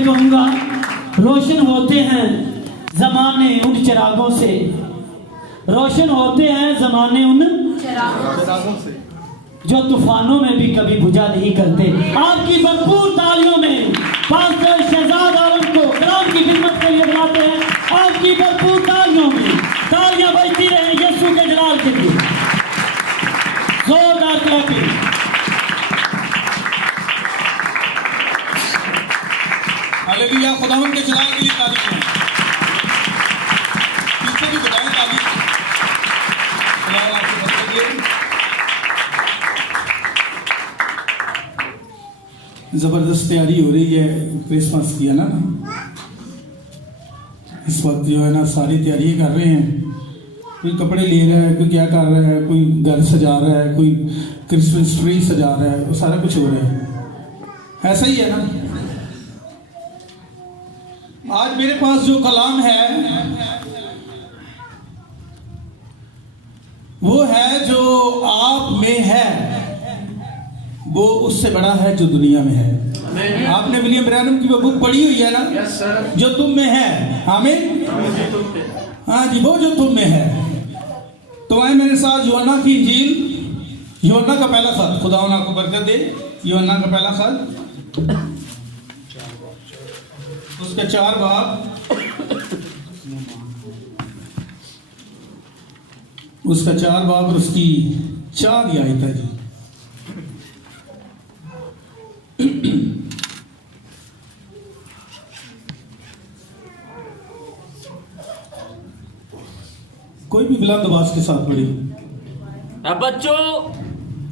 कहूँगा, रोशन होते हैं जमाने उन चिरागों से, रोशन होते हैं जमाने उन चिरागों से जो तूफानों में भी कभी बुझा नहीं करते। आपकी भरपूर तालियों में पास्टर शहजाद आलम को कलाम की खिदमत के लिए बुलाते हैं। आपकी भरपूर तालियों में तालियां बजती रहे यीशु के जलाल के लिए। जोरदार क्लैपिंग। हालेलुया, खुदावंद के जलाल के लिए तारीफ है। पीछे भी बताएं तारीफ। खुदावंद आपकी बरकत दे। जबरदस्त तैयारी हो रही है क्रिसमस की, है ना। इस वक्त जो है ना सारी तैयारी कर रहे हैं। कोई कपड़े ले रहा है, कोई क्या कर रहा है, कोई घर सजा रहा है, कोई क्रिसमस ट्री सजा रहा है, वो सारा कुछ हो रहा है। ऐसा ही है ना। आज मेरे पास जो कलाम है वो है जो आप में है वो उससे बड़ा है जो दुनिया में है। आपने विलियम ब्रैनम की वो बुक पढ़ी हुई है ना। Yes sir. जो तुम में है, आमीन। हाँ जी, वो जो तुम में है। तो आए मेरे साथ यूहन्ना की इंजील, यूहन्ना का पहला खत। खुदावंद आपको बरकत दे। यूहन्ना का पहला खत, उसके 4 बाब, उसका 4 बाब और उसकी 4 आयत है जी। कोई भी बुलंद आवाज के साथ पढ़ी। बच्चों,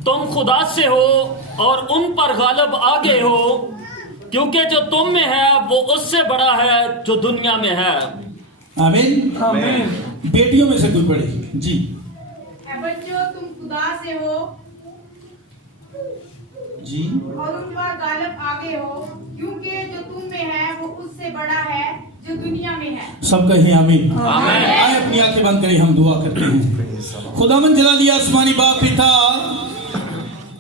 तुम खुदा से हो और उन पर गालिब आगे हो, क्योंकि जो तुम में है वो उससे बड़ा है जो दुनिया में है। आमीन आमीन। बेटियों में से कोई पढ़े जी। बच्चों, तुम खुदा से हो जी और उन पर गालिब आगे हो, क्योंकि जो तुम में है वो उससे बड़ा है जो दुनिया में है। सब कहें आमीन। आए अपनी आंखें बंद करें, हम दुआ करते हैं। खुदावंद जलाली आसमानी बाप पिता,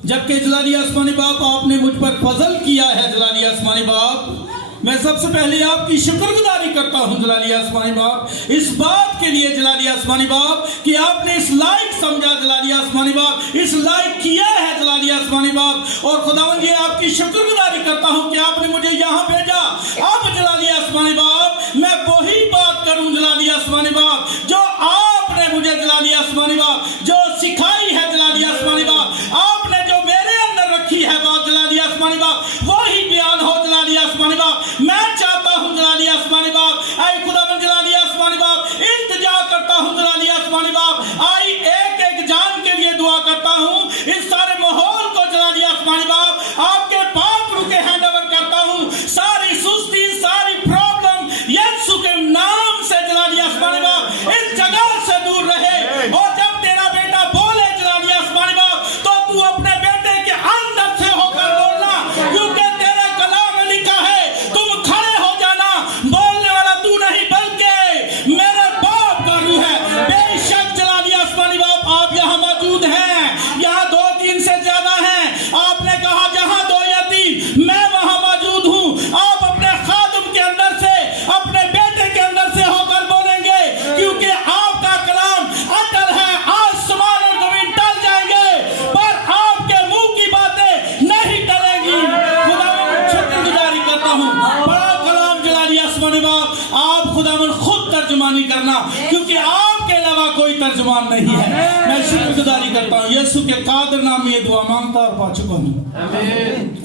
जबकि जलाली आसमानी बाप आपने मुझ पर फजल किया है जलाली आसमानी बाप, मैं सबसे पहले आपकी शुक्रगुजारी करता हूं जलाली आसमानी बाप, इस बात के लिए जलाली आसमानी बाप कि आपने इस लायक समझा जलाली आसमानी बाप, इस लायक किया है जलाली आसमानी बाप। और खुदावंद ये आपकी शुक्रगुजारी करता हूं कि आपने मुझे यहां भेजा। अब जलाली आसमानी बाप मैं वही बात करूं जलाली आसमानी बाप जो आपने मुझे जलाली आसमानी बाप जो सिखाई है जलाली आसमानी बाप, आपने जो मेरे अंदर रखी है बात जलाली आसमानी बाप, वही बयान हो जलाली आसमानी बाप। मैं चाहता हूं जलाली आसमानी बाप, आई खुदावंद जलाली आसमानी बाप, इल्तिजा करता हूं जलाली आसमानी बाप, आई एक एक जान के लिए दुआ करता हूं। इस सारे माहौल को जलाली आसमानी बाप आपके पाक रूह के हैंड ओवर करता हूं। सारी सुस्ती, सारी प्रॉब्लम यीशु के नाम से जलाली आसमानी बाप इस जगह से दूर रहे। और जब तेरा बेटा बोले जलाली आसमानी बाप, तो तू अपने बेटे के अंदर से होकर बोलना, क्योंकि तेरे कलाम में लिखा है तुम खड़े हो जाना, बोलने वाला तू नहीं बल्कि मेरे बाप का रूह है। बेशक जलाली आसमानी बाप आप यहाँ मौजूद हैं, यहाँ 2-3 से ज्यादा हैं। आपने कहा जहाँ 2 या 3 मैं वहां मौजूद हूँ। आप अपने खादम के अंदर से, अपने बेटे के अंदर से होकर बोलेंगे, क्योंकि आपका कलाम अटल है। आसमान और जमीन टल जाएंगे पर आपके मुंह की बातें नहीं टलेंगी। खुदावंद शुक्रगुजारी करता हूँ। बड़ा कलाम जलाली आसमानी बाप आप खुदावंद खुद तर्जुमानी करना, क्योंकि आपके अलावा कोई तर्जुमान नहीं है। मैं शुक्रगुजारी करता हूँ यीशु के कादिर नाम में ये दुआ मांगता और पा चुका हूँ।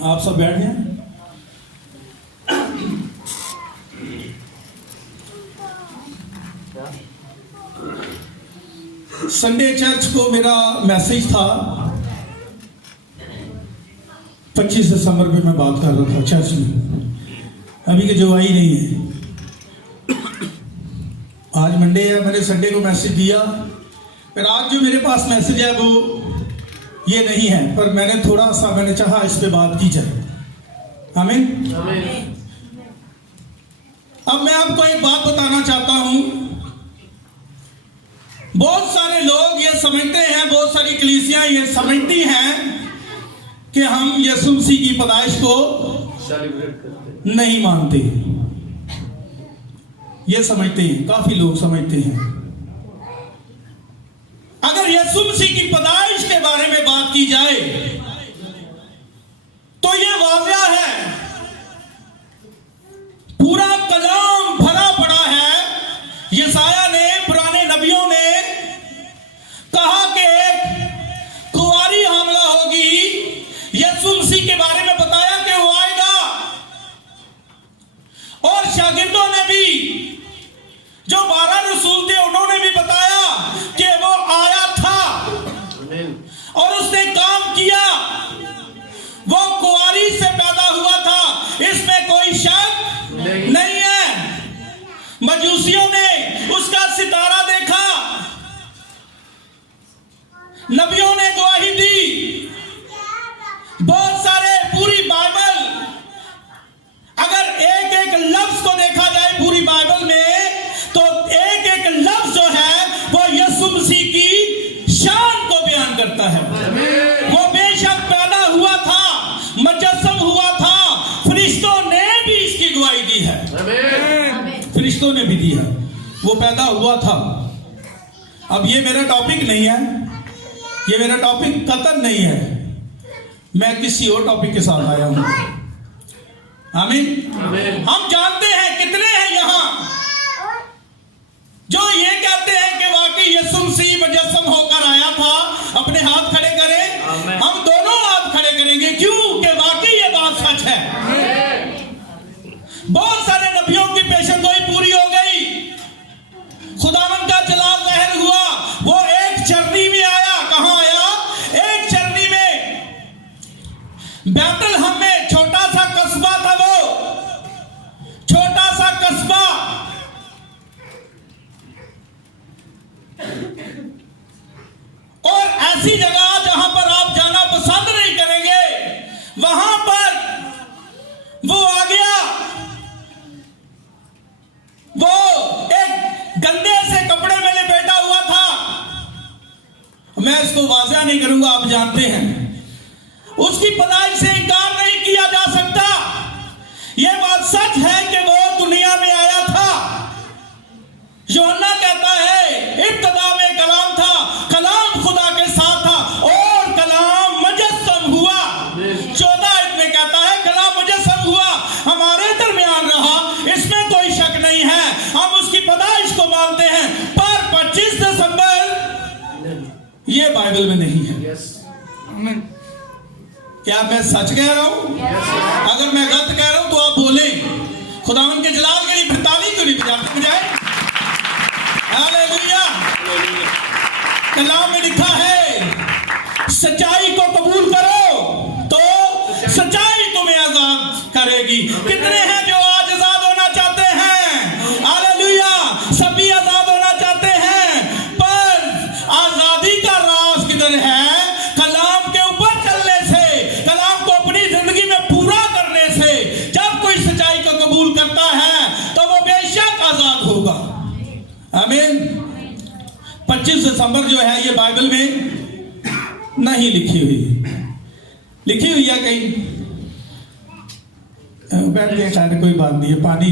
आप सब बैठ जाएं। संडे चर्च को मेरा मैसेज था, 25 दिसंबर में मैं बात कर रहा था चर्च में। अभी के जो आई नहीं है, आज मंडे है, मैंने संडे को मैसेज दिया। फिर आज जो मेरे पास मैसेज है वो ये नहीं है, पर मैंने चाहा इस पे बात की जाए। आमीन। अब मैं आपको एक बात बताना चाहता हूं। बहुत सारे लोग ये समझते हैं, बहुत सारी कलीसियां ये समझती हैं कि हम यीशु मसीह की पैदाइश को सेलिब्रेट करते नहीं मानते। ये समझते हैं, काफी लोग समझते हैं। अगर यीशु मसीह की पैदाइश के बारे में बात की जाए तो ये वाज़िह है, पूरा कलाम भरा पड़ा है। यशायाह ने, पुराने नबियों ने कहा कि एक कुंवारी हामला होगी। यीशु मसीह के बारे में बताया कि वो आएगा, और शागिर्दों ने भी, जो 12 रसूल थे, उन्होंने भी बताया कि वो आया था और उसने काम किया। वो कुंवारी से पैदा हुआ था, इसमें कोई शक नहीं है। मजूसियों ने उसका सितारा देखा, नबियों ने गवाही दी, बहुत सारे, पूरी बाइबल, अगर एक एक लफ्ज को देखा जाए पूरी बाइबल में, तो एक एक लफ्ज जो है वो यीशु मसीह की शान को बयान करता है। वो बेशक पैदा हुआ था, मुजस्सम हुआ था, फरिश्तों ने भी इसकी गवाही दी है, फरिश्तों ने भी दी है, वो पैदा हुआ था। अब ये मेरा टॉपिक नहीं है, ये मेरा टॉपिक कतन नहीं है, मैं किसी और टॉपिक के साथ आया हूं। आमीन। हम जानते हैं कितने हैं यहां जो ये कहते हैं कि वाकई यीशु मसीह मुजस्सम होकर आया था। अपने हाथ खड़े करें, हम दोनों हाथ खड़े करेंगे, क्यों कि वाकई ये बात सच है। बहुत सारे नबियों की पेशेंगोई पूरी हो गई, खुदावंद का जलाल ज़ाहिर हुआ। वो एक चरनी में आया, कहां आया? एक चरनी में, बैतलहम में, छोटा सा कस्बा था, वो छोटा सा कस्बा। और ऐसी जगह जहां पर आप जाना पसंद नहीं करेंगे, वहां पर वो आ गया। वो एक गंदे से कपड़े में लपेटा हुआ था। मैं इसको वाज़िह नहीं करूंगा, आप जानते हैं। उसकी पैदाइश से इनकार नहीं किया जा सकता। यह बात सच है कि वो दुनिया में आया था। यूहन्ना कहता है इब्तिदा में कलाम था, कलाम खुदा के साथ था और कलाम मुजस्सम हुआ। 14 में कहता है कलाम मुजस्सम हुआ, हमारे दरमियान रहा, इसमें कोई शक नहीं है। हम उसकी पैदाइश को मानते हैं, पर 25 दिसंबर ये बाइबल में नहीं है। क्या मैं सच कह रहा हूं? अगर मैं गलत कह रहा हूं तो आप बोले। खुदावंद के जलाल के लिए 45 क्यों नहीं बजाते बजाए? हालेलुया। कलाम में लिखा है सच्चाई को कबूल करो तो सच्चाई तुम्हें आजाद करेगी। कितने हैं जो आज आजाद होना चाहते हैं? हालेलुया। सभी आजाद होना चाहते हैं, पर आजादी का राज किधर है? कलाम के ऊपर चलने से, कलाम को अपनी जिंदगी में पूरा करने से। जब कोई सच्चाई को कबूल करता है तो वो बेशक आजाद होगा। आमीन। 25 दिसंबर जो है ये बाइबल में नहीं लिखी हुई, लिखी हुई है कहीं। बैठ गए, शायद कोई बात नहीं है। पानी,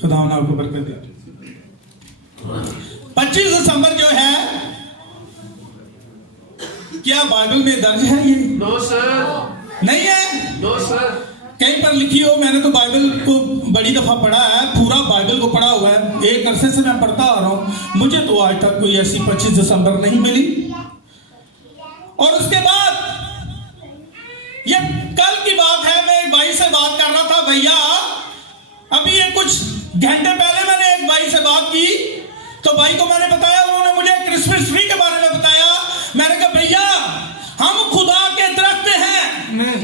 खुदा आपको बरकत दे। 25 दिसंबर जो है, क्या बाइबल में दर्ज है ये? नो सर, नहीं है। No sir. कहीं पर लिखी हो, मैंने तो बाइबल को बड़ी दफा पढ़ा है, पूरा बाइबल को पढ़ा हुआ है, एक अरसे से मैं पढ़ता आ रहा हूं, मुझे तो आज तक कोई ऐसी 25 दिसंबर नहीं मिली। और उसके बाद ये कल की बात है, मैं एक भाई से बात कर रहा था, भैया अभी ये कुछ घंटे पहले मैंने एक भाई से बात की, तो भाई को मैंने बताया, उन्होंने मुझे क्रिसमस ट्री के बारे में बताया। मैंने कहा भैया हम खुदा के दरख्त हैं,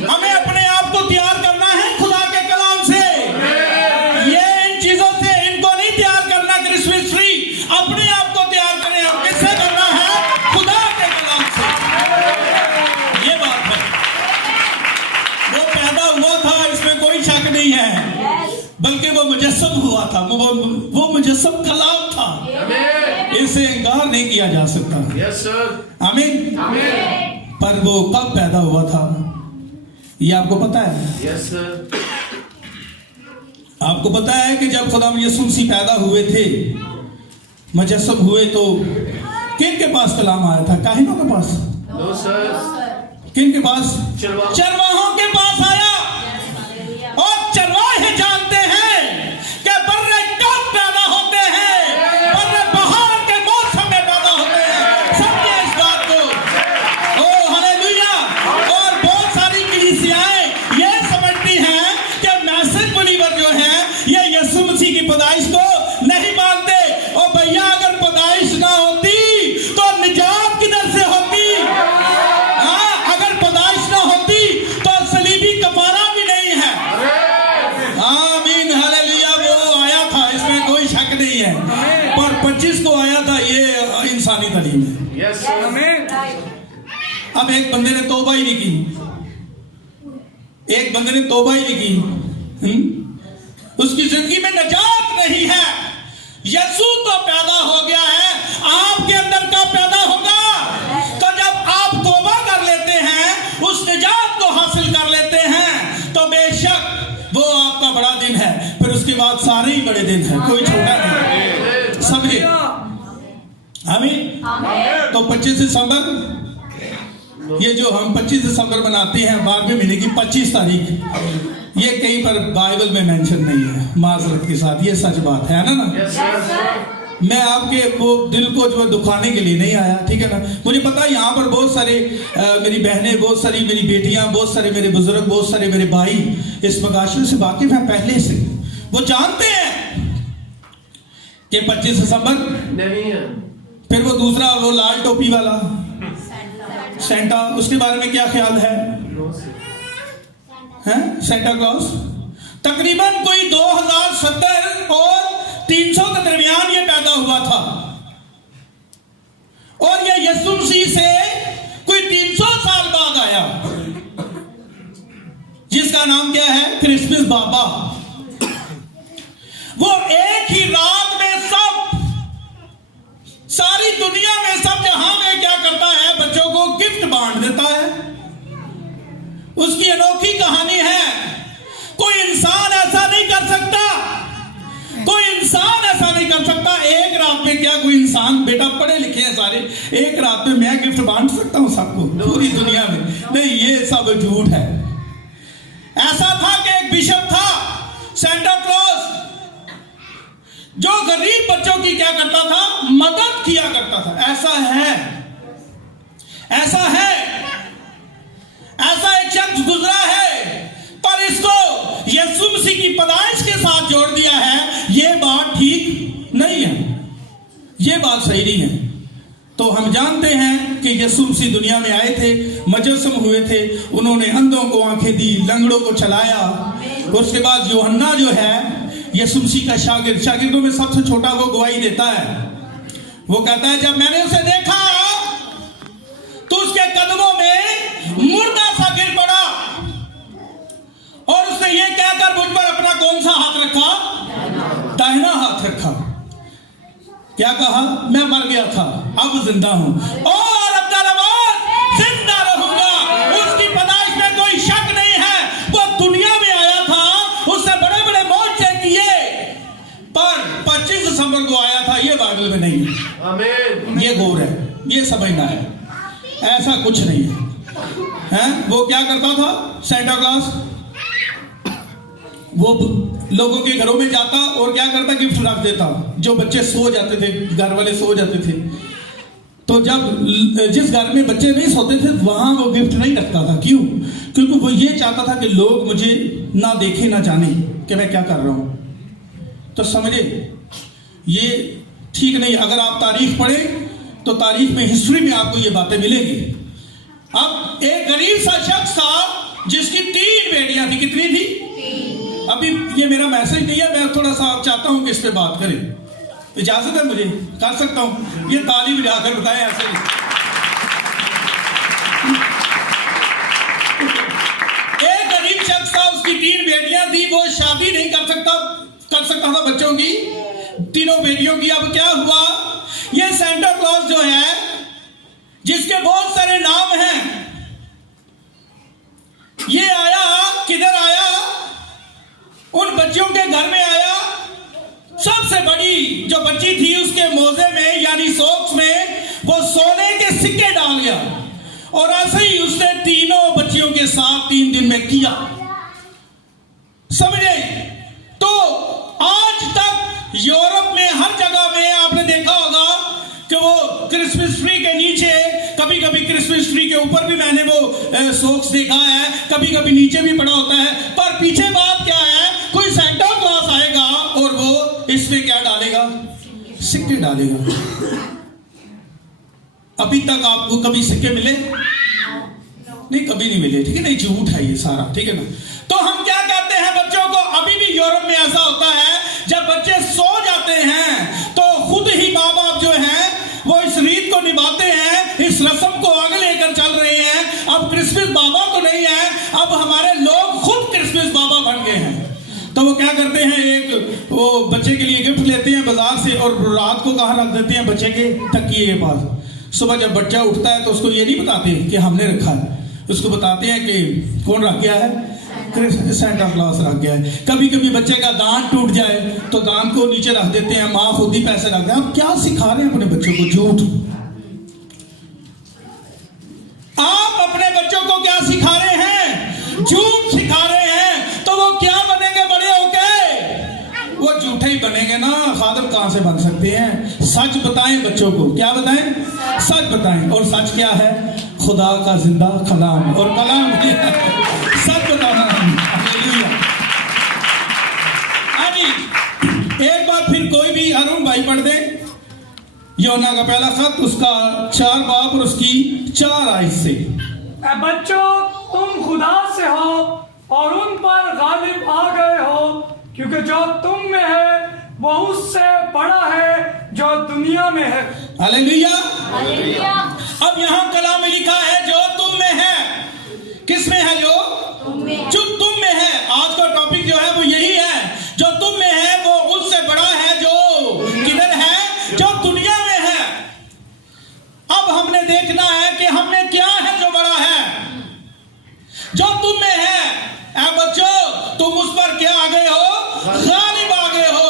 हमें अपने आप को तैयार करना है खुदा के कलाम से। ये इन चीजों से इनको नहीं तैयार करना, क्रिसमस ट्री अपने आप को तैयार करें। हम किससे करना है? खुदा के कलाम से। ये बात है, वो पैदा हुआ था, इसमें कोई शक नहीं है, बल्कि वो मुजस्सम हुआ था, वो मुजस्सम कलाम था, इसे इनकार नहीं किया जा सकता। Yes sir. आमीन। पर वो कब पैदा हुआ था ये आपको पता है? Yes sir. आपको पता है कि जब खुदा यीशु मसीह पैदा हुए थे, मुजस्सम हुए, तो किन के पास कलाम आया था? काहिनों के पास? No sir. किन के पास? चरवाहों। चरवाहों के पास आया। और चरवाहे जानते हैं कि बर्रे कब पैदा होते हैं, बर्रे बहार के मौसम में पैदा होते हैं। समझे इस बात को? ओ हालेलुया। और बहुत सारी कलीसियाएं ये समझती हैं कि मैसेज बिलीवर जो है ये यीशु मसीह की पैदाइश को नहीं मानते। और भैया, अगर पैदाइश ना होती तो निजात किधर से होती? हाँ, अगर पैदाइश ना होती तो सलीबी कफारा भी नहीं है। आमीन हालेलुया। वो आया था, इसमें कोई शक नहीं है, पर 25 को आया था, ये इंसानी तालीम है। Yes sir. अब एक बंदे ने तौबा ही नहीं की, एक बंदे ने तौबा ही नहीं की, उसकी जिंदगी में निजात नहीं है। यीशु तो पैदा हो गया है, आपके अंदर का पैदा होगा। तो जब आप तौबा कर लेते हैं, उस निजात को हासिल कर लेते हैं, तो बेशक वो आपका बड़ा दिन है। फिर उसके बाद सारे ही बड़े दिन हैं, कोई छोटा नहीं। समझे? आमीन। तो 25 दिसंबर, ये जो हम 25 दिसंबर मनाते हैं 12वें महीने की 25 तारीख, ये कहीं पर बाइबल में मेंशन नहीं है, माजरत के साथ, ये सच बात है ना? Yes sir. मैं आपके वो दिल को जो दुखाने के लिए नहीं आया, ठीक है ना? मुझे पता है यहाँ पर बहुत सारे मेरी बहनें, बहुत सारी मेरी बेटियां, बहुत सारे मेरे बुजुर्ग, बहुत सारे मेरे भाई इस मगाशियों से वाकिफ हैं पहले से। वो जानते हैं कि 25 दिसंबर नहीं है। फिर वो दूसरा, वो लाल टोपी वाला सेंटा, उसके बारे में क्या ख्याल है? No sir. हैं? सेंटा क्लॉज तकरीबन कोई 2070 और 300 के दरमियान ये पैदा हुआ था, और ये यीशु मसीह से कोई 300 साल बाद आया, जिसका नाम क्या है? क्रिसमस बाबा। वो एक ही रात में सारी दुनिया में, सब जहां में क्या करता है? बच्चों को गिफ्ट बांट देता है। उसकी अनोखी कहानी है। कोई इंसान ऐसा नहीं कर सकता, कोई इंसान ऐसा नहीं कर सकता। एक रात में क्या कोई इंसान, बेटा पढ़े लिखे हैं सारे, एक रात में मैं गिफ्ट बांट सकता हूं सबको पूरी दुनिया में? नहीं, ये सब झूठ है। ऐसा था कि एक बिशप था, सेंटा क्लॉज, जो गरीब बच्चों की क्या करता था? मदद किया करता था। ऐसा है, ऐसा है, ऐसा एक शख्स गुजरा है, पर इसको यीशु मसीह की पैदाइश के साथ जोड़ दिया है। ये बात ठीक नहीं है, ये बात सही नहीं है। तो हम जानते हैं कि यीशु मसीह दुनिया में आए थे, मुजस्सम हुए थे, उन्होंने अंधों को आंखें दी, लंगड़ों को चलाया। उसके बाद यूहन्ना जो है यीशु मसीह का शागिर्द, शागिर्दों में सबसे छोटा, वो गवाही देता है। वो कहता है, जब मैंने उसे देखा तो उसके कदमों में मुर्दा सा गिर पड़ा, और उसने ये कहकर मुझ पर अपना कौन सा हाथ रखा? दाहिना हाथ रखा। क्या कहा? मैं मर गया था, अब जिंदा हूं, और अब्दुल जिंदा रहूंगा। उसकी पैदाइश में कोई शक नहीं है। वो दुनिया में आया था, उसने बड़े बड़े मौजे किए, पर 25 दिसंबर को आया था, ये बाइबल में नहीं है। आमीन। ये गौर है, ये समझना है, ऐसा कुछ नहीं है। हैं? वो क्या करता था सेंटा क्लॉज? वो लोगों के घरों में जाता और क्या करता? गिफ्ट रख देता। जो बच्चे सो जाते थे, घर वाले सो जाते थे, तो जब जिस घर में बच्चे नहीं सोते थे वहां वो गिफ्ट नहीं रखता था। क्यों? क्योंकि वो ये चाहता था कि लोग मुझे ना देखे ना जाने कि मैं क्या कर रहा हूं। तो समझे, ये ठीक नहीं। अगर आप तारीख पढ़ें तो तारीख में, हिस्ट्री में आपको ये बातें मिलेंगी। अब एक गरीब सा शख्स था जिसकी 3 बेटियां थी। कितनी थी? अभी ये मेरा मैसेज नहीं है, मैं थोड़ा सा चाहता हूं कि इस पे बात करें। इजाजत है मुझे? कर सकता हूं? ये ताली बजाकर बताएं ऐसे ही। एक गरीब शख्स था, उसकी 3 बेटियां थी, वो शादी नहीं कर सकता था बच्चों की, तीनों बेटियों की। अब क्या हुआ? ये सेंटा क्लॉज जो है, जिसके बहुत सारे नाम हैं, ये आया उन बच्चियों के घर में आया। सबसे बड़ी जो बच्ची थी उसके मोजे में यानी सॉक्स में वो सोने के सिक्के डाल गया और ऐसे ही उसने तीनों बच्चियों के साथ 3 दिन में किया। समझे? तो आज तक यूरोप में हर जगह में आपने देखा होगा कि वो क्रिसमस ट्री के नीचे, कभी कभी क्रिसमस ट्री के ऊपर भी मैंने वो सॉक्स देखा है, कभी कभी नीचे भी पड़ा होता है। पर पीछे बात क्या है, कोई सेंटा क्लॉज आएगा और वो इसमें क्या डालेगा? सिक्के डालेगा। अभी तक आपको कभी सिक्के मिले? नहीं, कभी नहीं मिले। ठीक है, नहीं, झूठ है ये सारा। ठीक है ना? तो हम क्या कहते हैं बच्चों को, अभी भी यूरोप में ऐसा होता है जब बच्चे सो जाते हैं तो खुद ही माँ बाप जो हैं वो इस रीत को निभाते हैं, इस रस्म को आगे लेकर चल रहे हैं। अब क्रिसमस बाबा तो नहीं है, अब हमारे लोग खुद क्रिसमस बाबा बन गए हैं। तो वो क्या करते हैं, एक वो बच्चे के लिए गिफ्ट लेते हैं बाजार से और रात को कहाँ रख देते हैं? बच्चे के तकिए के पास। सुबह जब बच्चा उठता है तो उसको ये नहीं बताते कि हमने रखा है, उसको बताते हैं कि कौन रख गया है? सेंटा क्लॉज रख गया है। कभी कभी बच्चे का दांत टूट जाए तो दांत को नीचे रख देते हैं, माँ खुद ही पैसे रखते हैं। आप क्या सिखा रहे हैं अपने बच्चों को? झूठ। आप अपने बच्चों को क्या सिखा रहे हैं? झूठ सिखा रहे हैं। तो वो क्या बनेंगे बड़े होके? वो झूठे ही बनेंगे ना। खादम कहां से बन सकते हैं? सच बताएं बच्चों को। क्या बताएं? सच बताएं। और सच क्या है? खुदा का जिंदा कलाम, और कलाम भी है सच बताना। एक बार फिर कोई भी अरुण भाई पढ़ दे योना का पहला खत, उसका 4 बाब और उसकी 4 आयत से। बच्चों, तुम खुदा से हो और उन पर गालिब आ गए हो, क्योंकि जो तुम में है वो उससे बड़ा है जो दुनिया में है। हालेलुया। अब यहाँ कलाम में लिखा है जो तुम में है। किस में है? जो तुम में है। आज का टॉपिक जो है वो यही है, जो तुम में है वो उससे बड़ा है जो किधर है? जो दुनिया में है। अब हमने देखना है कि हम में क्या है जो बड़ा है। जो तुम में है, ऐ बच्चों, तुम उस पर क्या आ गए हो? गालिब आ गए हो।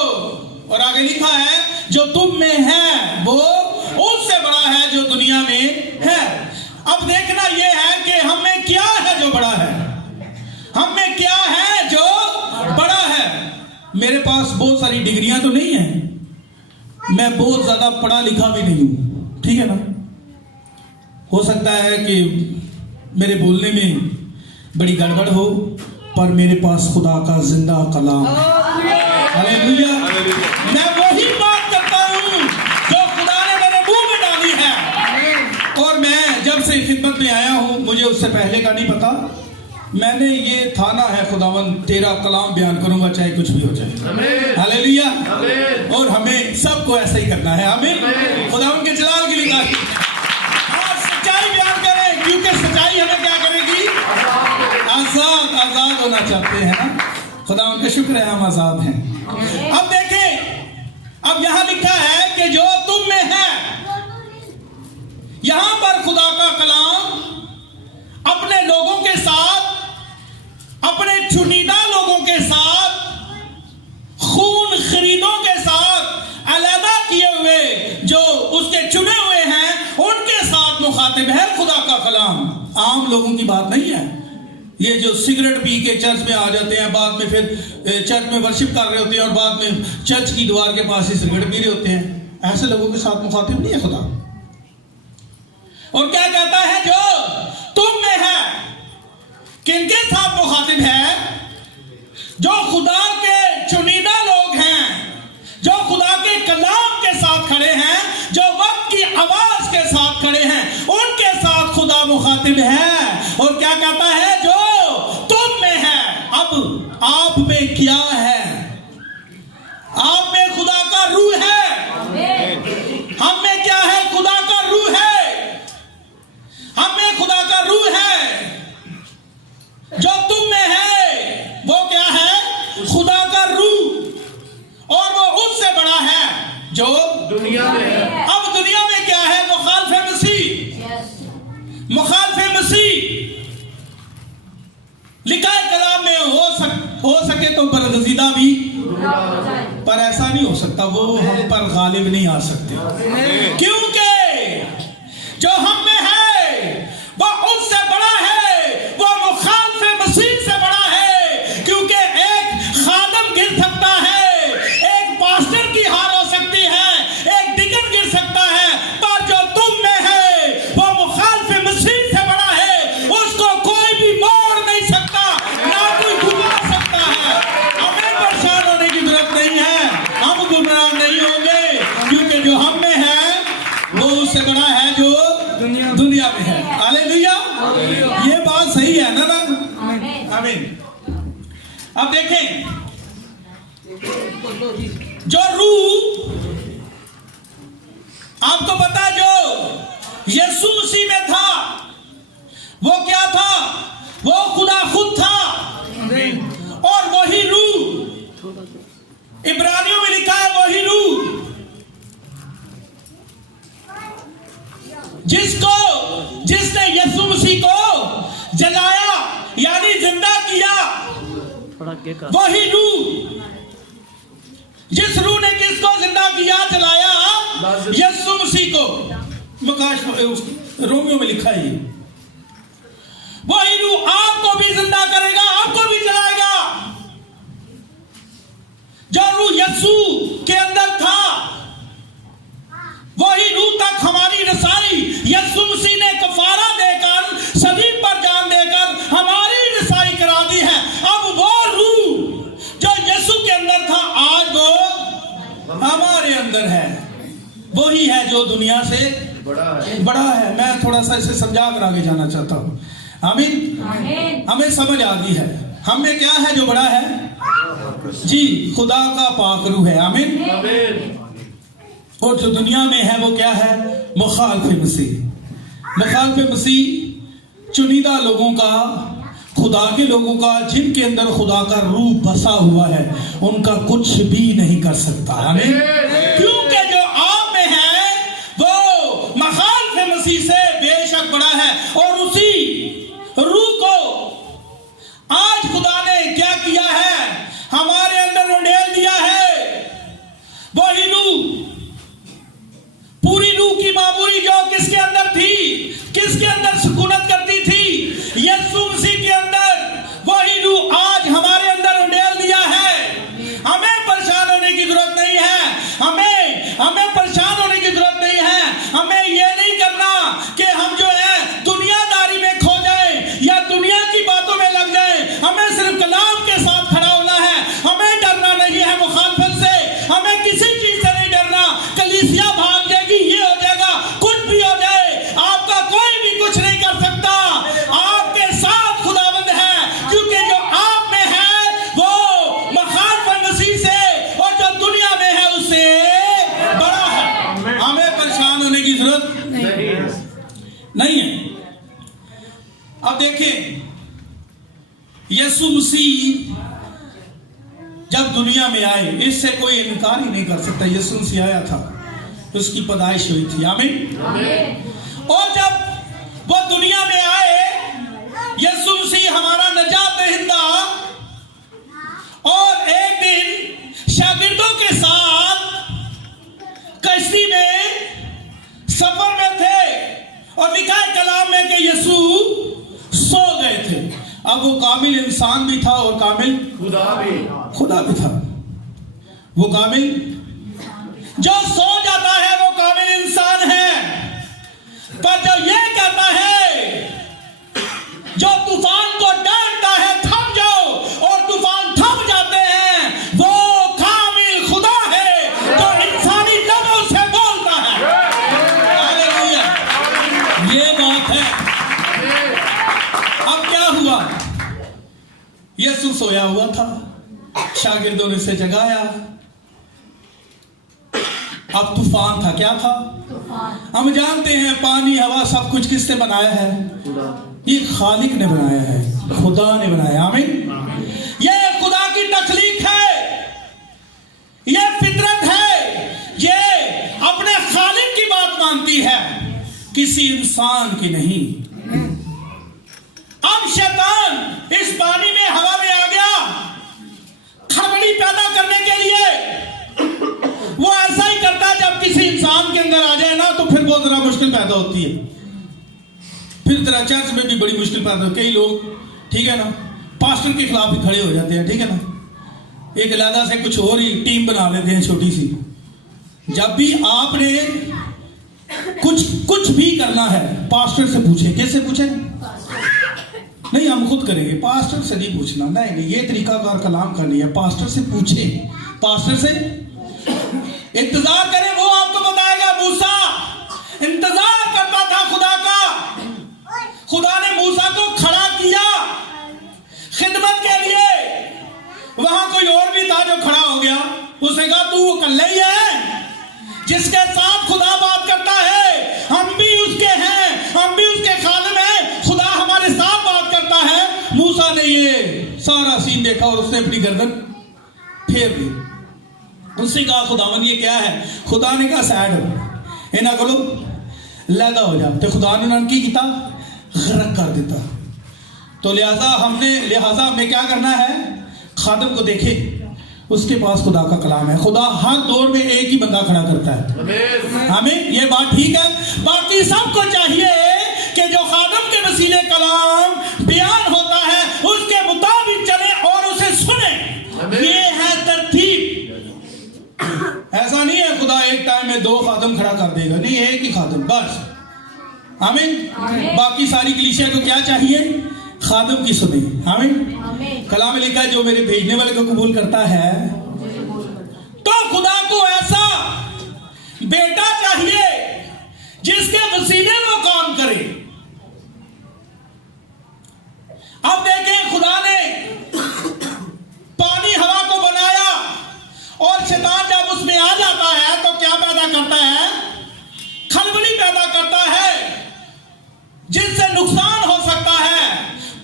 और आगे लिखा है जो तुम में है वो उससे बड़ा है जो दुनिया में है। अब देखना यह है कि हम में क्या है जो बड़ा है। हम में क्या है जो बड़ा है। मेरे पास बहुत सारी डिग्रियां तो नहीं है, मैं बहुत ज्यादा पढ़ा लिखा भी नहीं हूं। ठीक है ना? हो सकता है कि मेरे बोलने में बड़ी गड़बड़ हो, पर मेरे पास खुदा का जिंदा कलाम है। हालेलुया। मैं वही बात करता हूं जो खुदा ने मेरे मुंह में डाली है। और मैं जब से खिदमत में आया हूं, मुझे उससे पहले का नहीं पता, मैंने ये ठाना है, खुदावन तेरा कलाम बयान करूंगा चाहे कुछ भी हो जाए। हालेलुया। और हमें सबको ऐसा ही करना है। आमीन। खुदावन के जलाल के लिए सच्चाई बयान करें, क्योंकि सच्चाई हमें क्या करेगी? आजाद होना चाहते हैं ना। खुदावन का शुक्र है हम आजाद हैं। अब देखें, अब यहां लिखा है कि जो तुम में है। यहां पर खुदा का कलाम अपने लोगों के साथ, अपने चुनिंदा लोगों के साथ, खून खरीदों के साथ अलग किए हुए जो उसके चुने हुए हैं उनके साथ मुखातिब है खुदा का कलाम। आम लोगों की बात नहीं है। ये जो सिगरेट पी के चर्च में आ जाते हैं, बाद में फिर चर्च में वर्शिप कर रहे होते हैं और बाद में चर्च की दीवार के पास ही सिगरेट पी रहे होते हैं, ऐसे लोगों के साथ मुखातिब नहीं है खुदा। और क्या कहता है? जो तुम में है। किनके साथ मुखातिब है? जो खुदा के चुनिंदा लोग हैं, जो खुदा के कलाम के साथ खड़े हैं, जो वक्त की आवाज के साथ खड़े हैं, उनके साथ खुदा मुखातिब है। और क्या कहता है? जो तुम में है। अब आप में क्या है? आप में खुदा का रूह है। हम में क्या है? खुदा का रूह है। हम में खुदा का रूह है। जो तुम में है वो क्या है? खुदा का रूह। और वो उससे बड़ा है जो दुनिया में है। अब दुनिया में क्या है? मुखालिफ मसीह। मुखालिफ मसीह लिखा है कलाम में, हो सके तो बरगजीदा भी, पर ऐसा नहीं हो सकता, वो हम पर गालिब नहीं आ सकते, क्योंकि जो हम में है वो उससे बड़ा है, वो मुखालिफ मसीह से बड़ा है। क्योंकि एक खादम गिर सकता है, एक पास्टर की हार हो सकती है, एक डिकन गिर सकता है, पर जो तुम में है वो मुखालिफ मसीह से बड़ा है, उसको कोई भी मोड़ नहीं सकता, ना कोई घुमा सकता है। हमें परेशान होने की जरूरत नहीं है, हम गुमराह नहीं होंगे, क्योंकि जो हम में है वो उससे बड़ा है जो दुनिया में है। हालेलुया, ये बात सही है ना? आमीन। अब देखें, जो रूह आपको पता है जो यीशु मसीह में था, वो क्या था? वो खुदा खुद था, और वही रूह, इब्रानियों में लिखा है वही रूह जिसने यीशु मसीह को जलाया, यानी जिंदा किया, वही रूह, जिस रूह ने किसको जिंदा किया, जलाया? यीशु मसीह को। रोमियो में लिखा है, वही रूह आपको भी जिंदा करेगा, आपको भी जलाएगा। जो रूह यीशु के अंदर था, वही रूह तक हमारी रसाई यीशु मसीह ने कफारा देकर, सलीब पर जान देकर हमारी रसाई करा दी है। अब वो रूह जो यीशु के अंदर था, आज वो हमारे अंदर है, वही है जो दुनिया से बड़ा है। मैं थोड़ा सा इसे समझा कर आगे जाना चाहता हूँ। आमीन। हमें समझ आ गई है हमें क्या है जो बड़ा है जी, खुदा का पाक रूह है। आमीन। और जो दुनिया में है वो क्या है? मुखालिफ मसीह। मुखालिफ मसीह चुनिंदा लोगों का, खुदा के लोगों का, जिनके अंदर खुदा का रूह बसा हुआ है, उनका कुछ भी नहीं कर सकता। आमीन। क्योंकि जो आप में है वो मुखालिफ मसीह से बेशक बड़ा है, और उसी रूह को आज खुदा ने क्या किया है? हमारे अंदर उंडेल दिया है। वही रूह, पूरी रूह की मामूरी जो किसके अंदर थी, किसके अंदर सुकूनत करती थी? यीशु मसीह के अंदर। वही रूह आज हमारे अंदर उंडेल दिया है। हमें परेशान होने की जरूरत नहीं है, हमें परेशान होने की जरूरत नहीं है। हमें यह नहीं करना कि हम जो है दुनियादारी में खो जाए या दुनिया की बातों में लग जाए। हमें सिर्फ कलाम के साथ खड़ा होना है। हमें डरना नहीं है मुखालिफत से, हमें किसी चीज से नहीं डरना। कलीसिया भाग जाएगी, ये हो जाएगा, कुछ भी हो जाए, आपका कोई भी कुछ नहीं कर सकता। आपके साथ खुदावंद है, क्योंकि जो आप में है वो मुखालिफ मसीह से, और जो दुनिया में है उससे बड़ा है। हमें परेशान होने की जरूरत नहीं है। अब देखिए, यीशु मसीह जब दुनिया में आए, इससे कोई इनकार ही नहीं कर सकता। यीशु मसीह आया था, उसकी पैदाइश हुई थी। आमीन। और जब वो दुनिया में आए, यीशु मसीह हमारा नजात दहिंदा, और एक दिन शागिर्दों के साथ कश्ती में सफर में थे, और लिखा है कलाम में कि यीशु सो गए थे। अब वो कामिल इंसान भी था और कामिल खुदा भी था। वो कामिल जो सो जाता है वो कामिल इंसान है, पर जो ये कहता है, जो तूफान को डांटता है थम जाओ, और तूफान थम जाते हैं, वो कामिल खुदा है जो इंसानी लबों से बोलता है। हालेलुया, ये बात है। अब क्या हुआ? यीशु सोया हुआ था, शागिर्दों ने उसे जगाया। अब तूफान था। क्या था? हम जानते हैं पानी, हवा, सब कुछ किसने बनाया है? ये खालिक ने बनाया है, खुदा ने बनाया। आमीन। ये खुदा की तख्लीक है, ये फितरत है, ये अपने खालिक की बात मानती है, किसी इंसान की नहीं। अब शैतान इस पानी में, हवा में आ गया, करने के लिए वो ऐसा ही करता है। जब किसी इंसान के अंदर आ जाए ना तो फिर बहुत जरा मुश्किल पैदा होती है, फिर तेरा चर्च में भी बड़ी मुश्किल पैदा होती है। कई लोग, ठीक है ना, पास्टर के खिलाफ ही खड़े हो जाते हैं, ठीक है ना, एक अलहदा से कुछ और ही टीम बना लेते हैं छोटी सी। जब भी आपने कुछ भी करना है पास्टर से पूछे। किससे पूछे? नहीं, हम खुद करेंगे, पास्टर से नहीं पूछना। नहीं, ये तरीकाकार कलाम का नहीं है, पास्टर से पूछे, पास्टर से इंतजार करें, वो आपको बताएगा। मूसा इंतजार करता था खुदा का, खुदा ने मूसा को खड़ा किया खिदमत के लिए। वहां कोई और भी था जो खड़ा हो गया, उसने कहा तू वो कल्ले ही है जिसके साथ खुदा बात करता है, हम भी उसके हैं, हम भी उसके खादम हैं, खुदा हमारे साथ बात करता है। मूसा ने ये सारा सीन देखा और उसने अपनी गर्दन फेर दी। उससे कहा खुदावन ये क्या है? खुदा ने कहा सैड हो, इन्हें को लैदा हो जा। तो खुदा ने उन्होंने की किया, गरक कर देता। तो लिहाजा हमें क्या करना है? खादम को देखे, उसके पास खुदा का कलाम है। खुदा हर दौर में एक ही बंदा खड़ा करता है। हमें ये बात ठीक है। बाकी सबको चाहिए कि जो खादम के वसीले कलाम बयान होता है उसके मुताबिक चले और उसे सुने। ये है तरतीब। ऐसा नहीं है खुदा एक टाइम में 2 खादम खड़ा कर देगा, नहीं, एक ही खादम बस। आमीन। बाकी सारी कलीसिया को क्या चाहिए? खादम की सुने। आमीन। कलाम में लिखा है जो मेरे भेजने वाले को कबूल करता है तो खुदा को ऐसा बेटा चाहिए जिसके वसीले वो काम करे। अब देखें, खुदा ने पानी हवा को बनाया और शैतान जब उसमें आ जाता है तो क्या पैदा करता है? खलबली पैदा करता है जिससे नुकसान हो सकता है।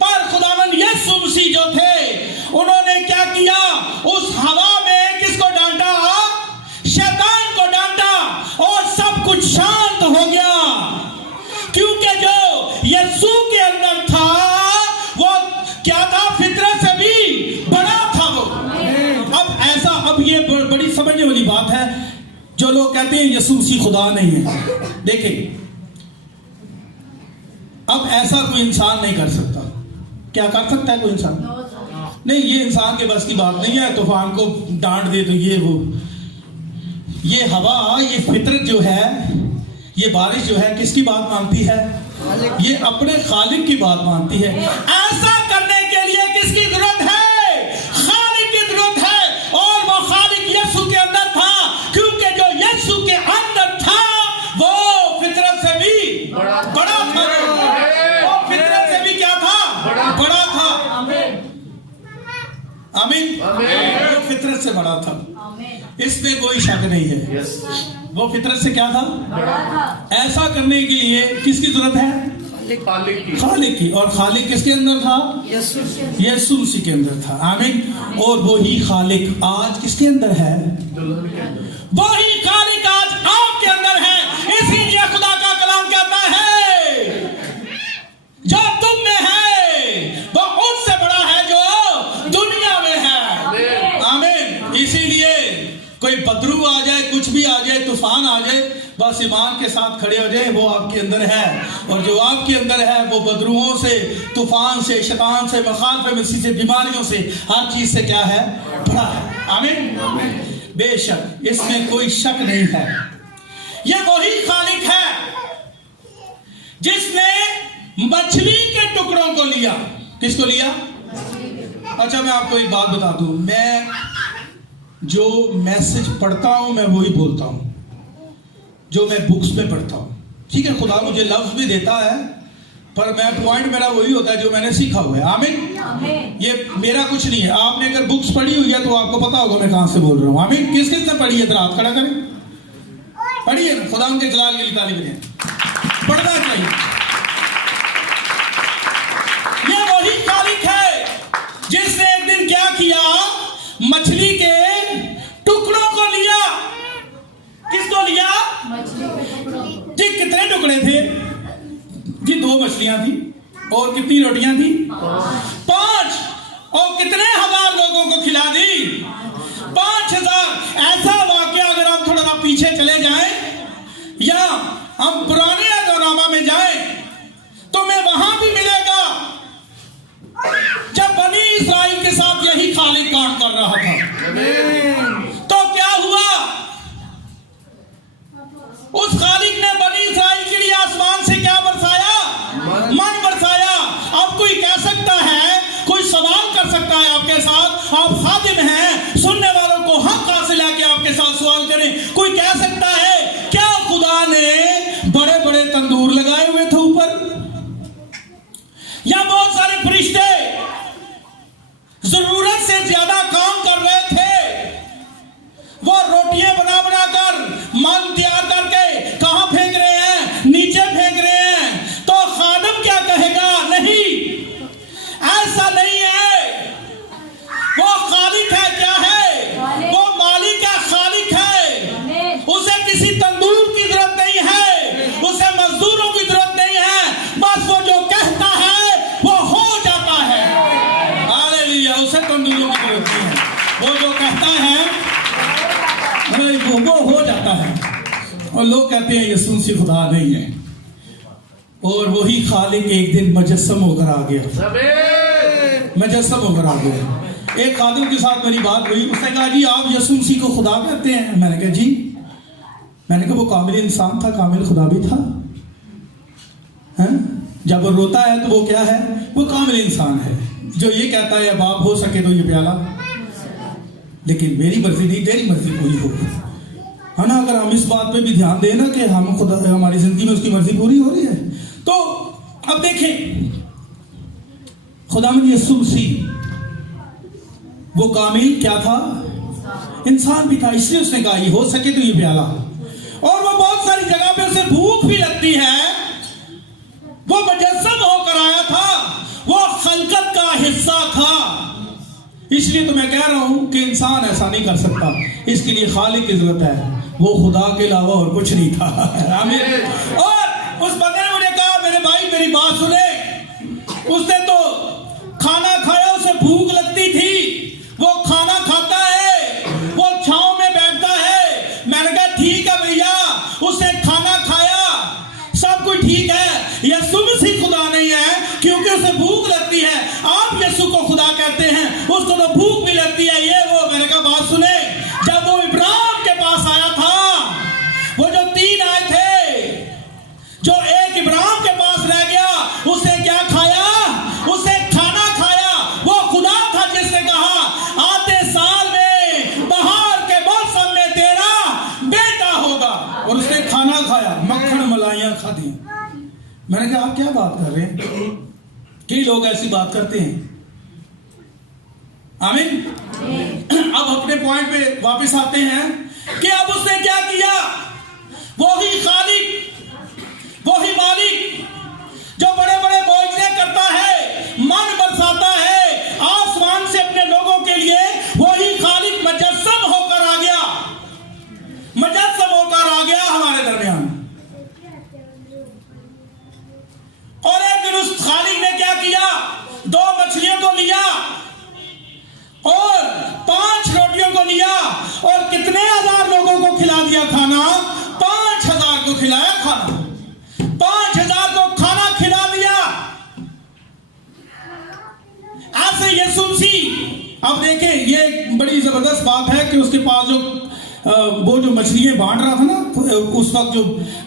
पर खुदावन यीशु मसीह जो थे उन्होंने क्या किया? उस हवा में किसको डांटा? शैतान को डांटा और सब कुछ शांत हो गया, क्योंकि जो यीशु के अंदर था वो क्या था? फितरत से भी बड़ा था वो। अब ये बड़ी समझने वाली बात है। जो लोग कहते हैं यीशु मसीह खुदा नहीं है, देखिए अब ऐसा कोई इंसान नहीं कर सकता। क्या कर सकता है कोई इंसान? नहीं, ये इंसान के बस की बात नहीं है। तूफान को डांट दे तो ये वो, ये हवा, ये फितरत जो है, ये बारिश जो है, किसकी बात मानती है? ये अपने खालिक की बात मानती है। ऐसा करने के लिए किसकी जरूरत है? खालिक की जरूरत है। और वो खालिक यीशु के अंदर था, क्योंकि जो यीशु के अंदर था वो फितरत से भी बड़ा था। वो फितरत से भी क्या था? बड़ा था। आमीन। वो फितरत से बड़ा था, इसमें कोई शक नहीं है। वो फितरत से क्या था? बड़ा था। ऐसा करने के लिए किसकी जरूरत है? खालिक की। और खालिक किसके अंदर था? यीशु मसीह के अंदर था। आमीन। और वही खालिक आज किसके अंदर है? वही खालिक आज आपके अंदर है। इसीलिए खुदा का कलाम कहता है जो तुम में है वो उससे बड़ा है जो दुनिया में है। आमीन। इसीलिए कोई बदरू आ जाए, कुछ भी आ जाए, तूफान आ जाए, बस ईमान के साथ खड़े हो जाए, वो आपके अंदर है। और जो आपके अंदर है वो बदरुओं से, तूफान से, शैतान से, मखालफे मसीह से, बीमारियों से, हर चीज से क्या है? बड़ा है। आमीन। बेशक इसमें कोई शक नहीं है। ये वही खालिक है जिसने मछली के टुकड़ों को लिया। किसको लिया? अच्छा, मैं आपको एक बात बता दूं, मैं जो मैसेज पढ़ता हूं मैं वही बोलता हूं जो मैं बुक्स में पढ़ता हूं। ठीक है, खुदा मुझे लफ्ज भी देता है पर मैं पॉइंट मेरा वही होता है जो मैंने सीखा हुआ है। आमीन। ये मेरा कुछ नहीं है। आपने अगर बुक्स पढ़ी हुई है तो आपको पता होगा मैं कहां से बोल रहा हूं। आमीन। किस किस ने पढ़ी है? तो हाथ खड़ा करें। पढ़िए ना, खुदा उनके जलाल के लिए तारीफ करें। पढ़ना चाहिए। ये वही खालिक है जिसने एक दिन क्या किया? मछली के टुकड़ों को लिया। किसको लिया? जी, कितने टुकड़े थे? जी 2 मछलियां थी। और कितनी रोटियां थी? 5। और कितने हजार लोगों को खिला दी? काम कर रहा था। तो क्या हुआ, उस खालिक ने बनी इस्राइल के लिए आसमान से क्या बरसाया? मन बरसाया। अब कोई कह सकता है, कोई सवाल कर सकता है आपके साथ, आप खादिम हैं, सुनने वालों को हक हासिल है कि आपके साथ सवाल करें। कोई कह सकता है क्या खुदा ने बड़े बड़े तंदूर लगाए हुए थे ऊपर, या बहुत सारे फरिश्ते जरूरत से ज्यादा काम कर रहे थे, वो रोटियां बना बना कर मन तैयार करके कहां फेंक रहे हैं? नीचे फेंक रहे हैं। तो खादिम क्या कहेगा? नहीं, ऐसा नहीं है। वो खालिक है, क्या है? वो मालिक है, खालिक है। उसे किसी तंदूर की जरूरत नहीं है, उसे मजदूरों की जरूरत नहीं है। बस वो जो कहता है वो हो जाता है। हालेलुया, उसे तंदूरों की जरूरत नहीं है। वो जो कहता है वो हो जाता है। और लोग कहते हैं यीशु मसीह खुदा नहीं है, और वही खालिक एक दिन मुजस्सम होकर आ गया, मुजस्सम होकर आ गया। एक खादिम के साथ मेरी बात हुई, उसने कहा जी आप यीशु मसीह को खुदा कहते हैं? मैंने कहा जी। मैंने कहा वो कामिल इंसान था, कामिल खुदा भी था। हैं? जब वो रोता है तो वो क्या है? वो कामिल इंसान है जो ये कहता है बाप हो सके तो ये प्याला, लेकिन मेरी मर्जी नहीं तेरी मर्जी पूरी हो, है ना। अगर हम इस बात पे भी ध्यान दें ना कि हम खुदा, हमारी जिंदगी में उसकी मर्जी पूरी हो रही है। तो अब देखें, खुदावंद यीशु मसीह वो कामिल क्या था? इंसान भी था, इसलिए उसने कहा ये हो सके तो ये प्याला। और वो बहुत सारी जगह पे उसे भूख भी लगती है। वो मुजस्सम होकर आया था, वो खलकत का हिस्सा था। इसलिए तो मैं कह रहा हूं कि इंसान ऐसा नहीं कर सकता, इसके लिए खालिक की जरूरत है। वो खुदा के अलावा और कुछ नहीं था। आमीन। और उस बंदे ने मुझे कहा मेरे भाई मेरी बात सुने, उसने तो खाना खाया, उसे भूख लगती थी, वो खाना खाता है, वो छांव में बैठता है। मैंने कहा ठीक है भैया, उसने खाना खाया, सब कुछ ठीक है। यीशु मसीह खुदा नहीं है क्योंकि उसे भूख लगती है। आप यीशु को खुदा कहते हैं, उसको तो भूख भी लगती है, ये वो। मैंने कहा बात सुने, जब वो इब्राहिम के पास आया था, वो जो 3 आए थे, जो एक इब्राहिम के पास रह गया, उसने क्या खाया? उसने खाना खाया। वो खुदा था जिसने कहा आते साल में बहार के मौसम में तेरा बेटा होगा, और उसने खाना खाया, मक्खन मलाइयां खा दी। मैंने कहा आप क्या बात कर रहे हैं? कई लोग ऐसी बात करते हैं। आमीन। अब अपने पॉइंट पे वापस आते हैं कि अब उसने क्या किया? वही खालिक, वही मालिक जो बड़े बड़े मौजज़े करता है, मन बरसाता है आसमान से अपने लोगों के लिए, वही खालिक मुजस्सम होकर आ गया, मुजस्सम होकर आ गया हमारे दरमियान। और एक दिन उस खालिक ने क्या किया? 2 मछलियों को लिया और 5 रोटियों को लिया, और कितने हजार लोगों को खिला दिया खाना? 5000 को खिलाया खाना, 5000 को खाना खिला दिया। ऐसे यीशु मसीह, अब देखें ये एक बड़ी जबरदस्त बात है कि उसके पास जो वो जो मछलियां बांट रहा था ना, उस वक्त जो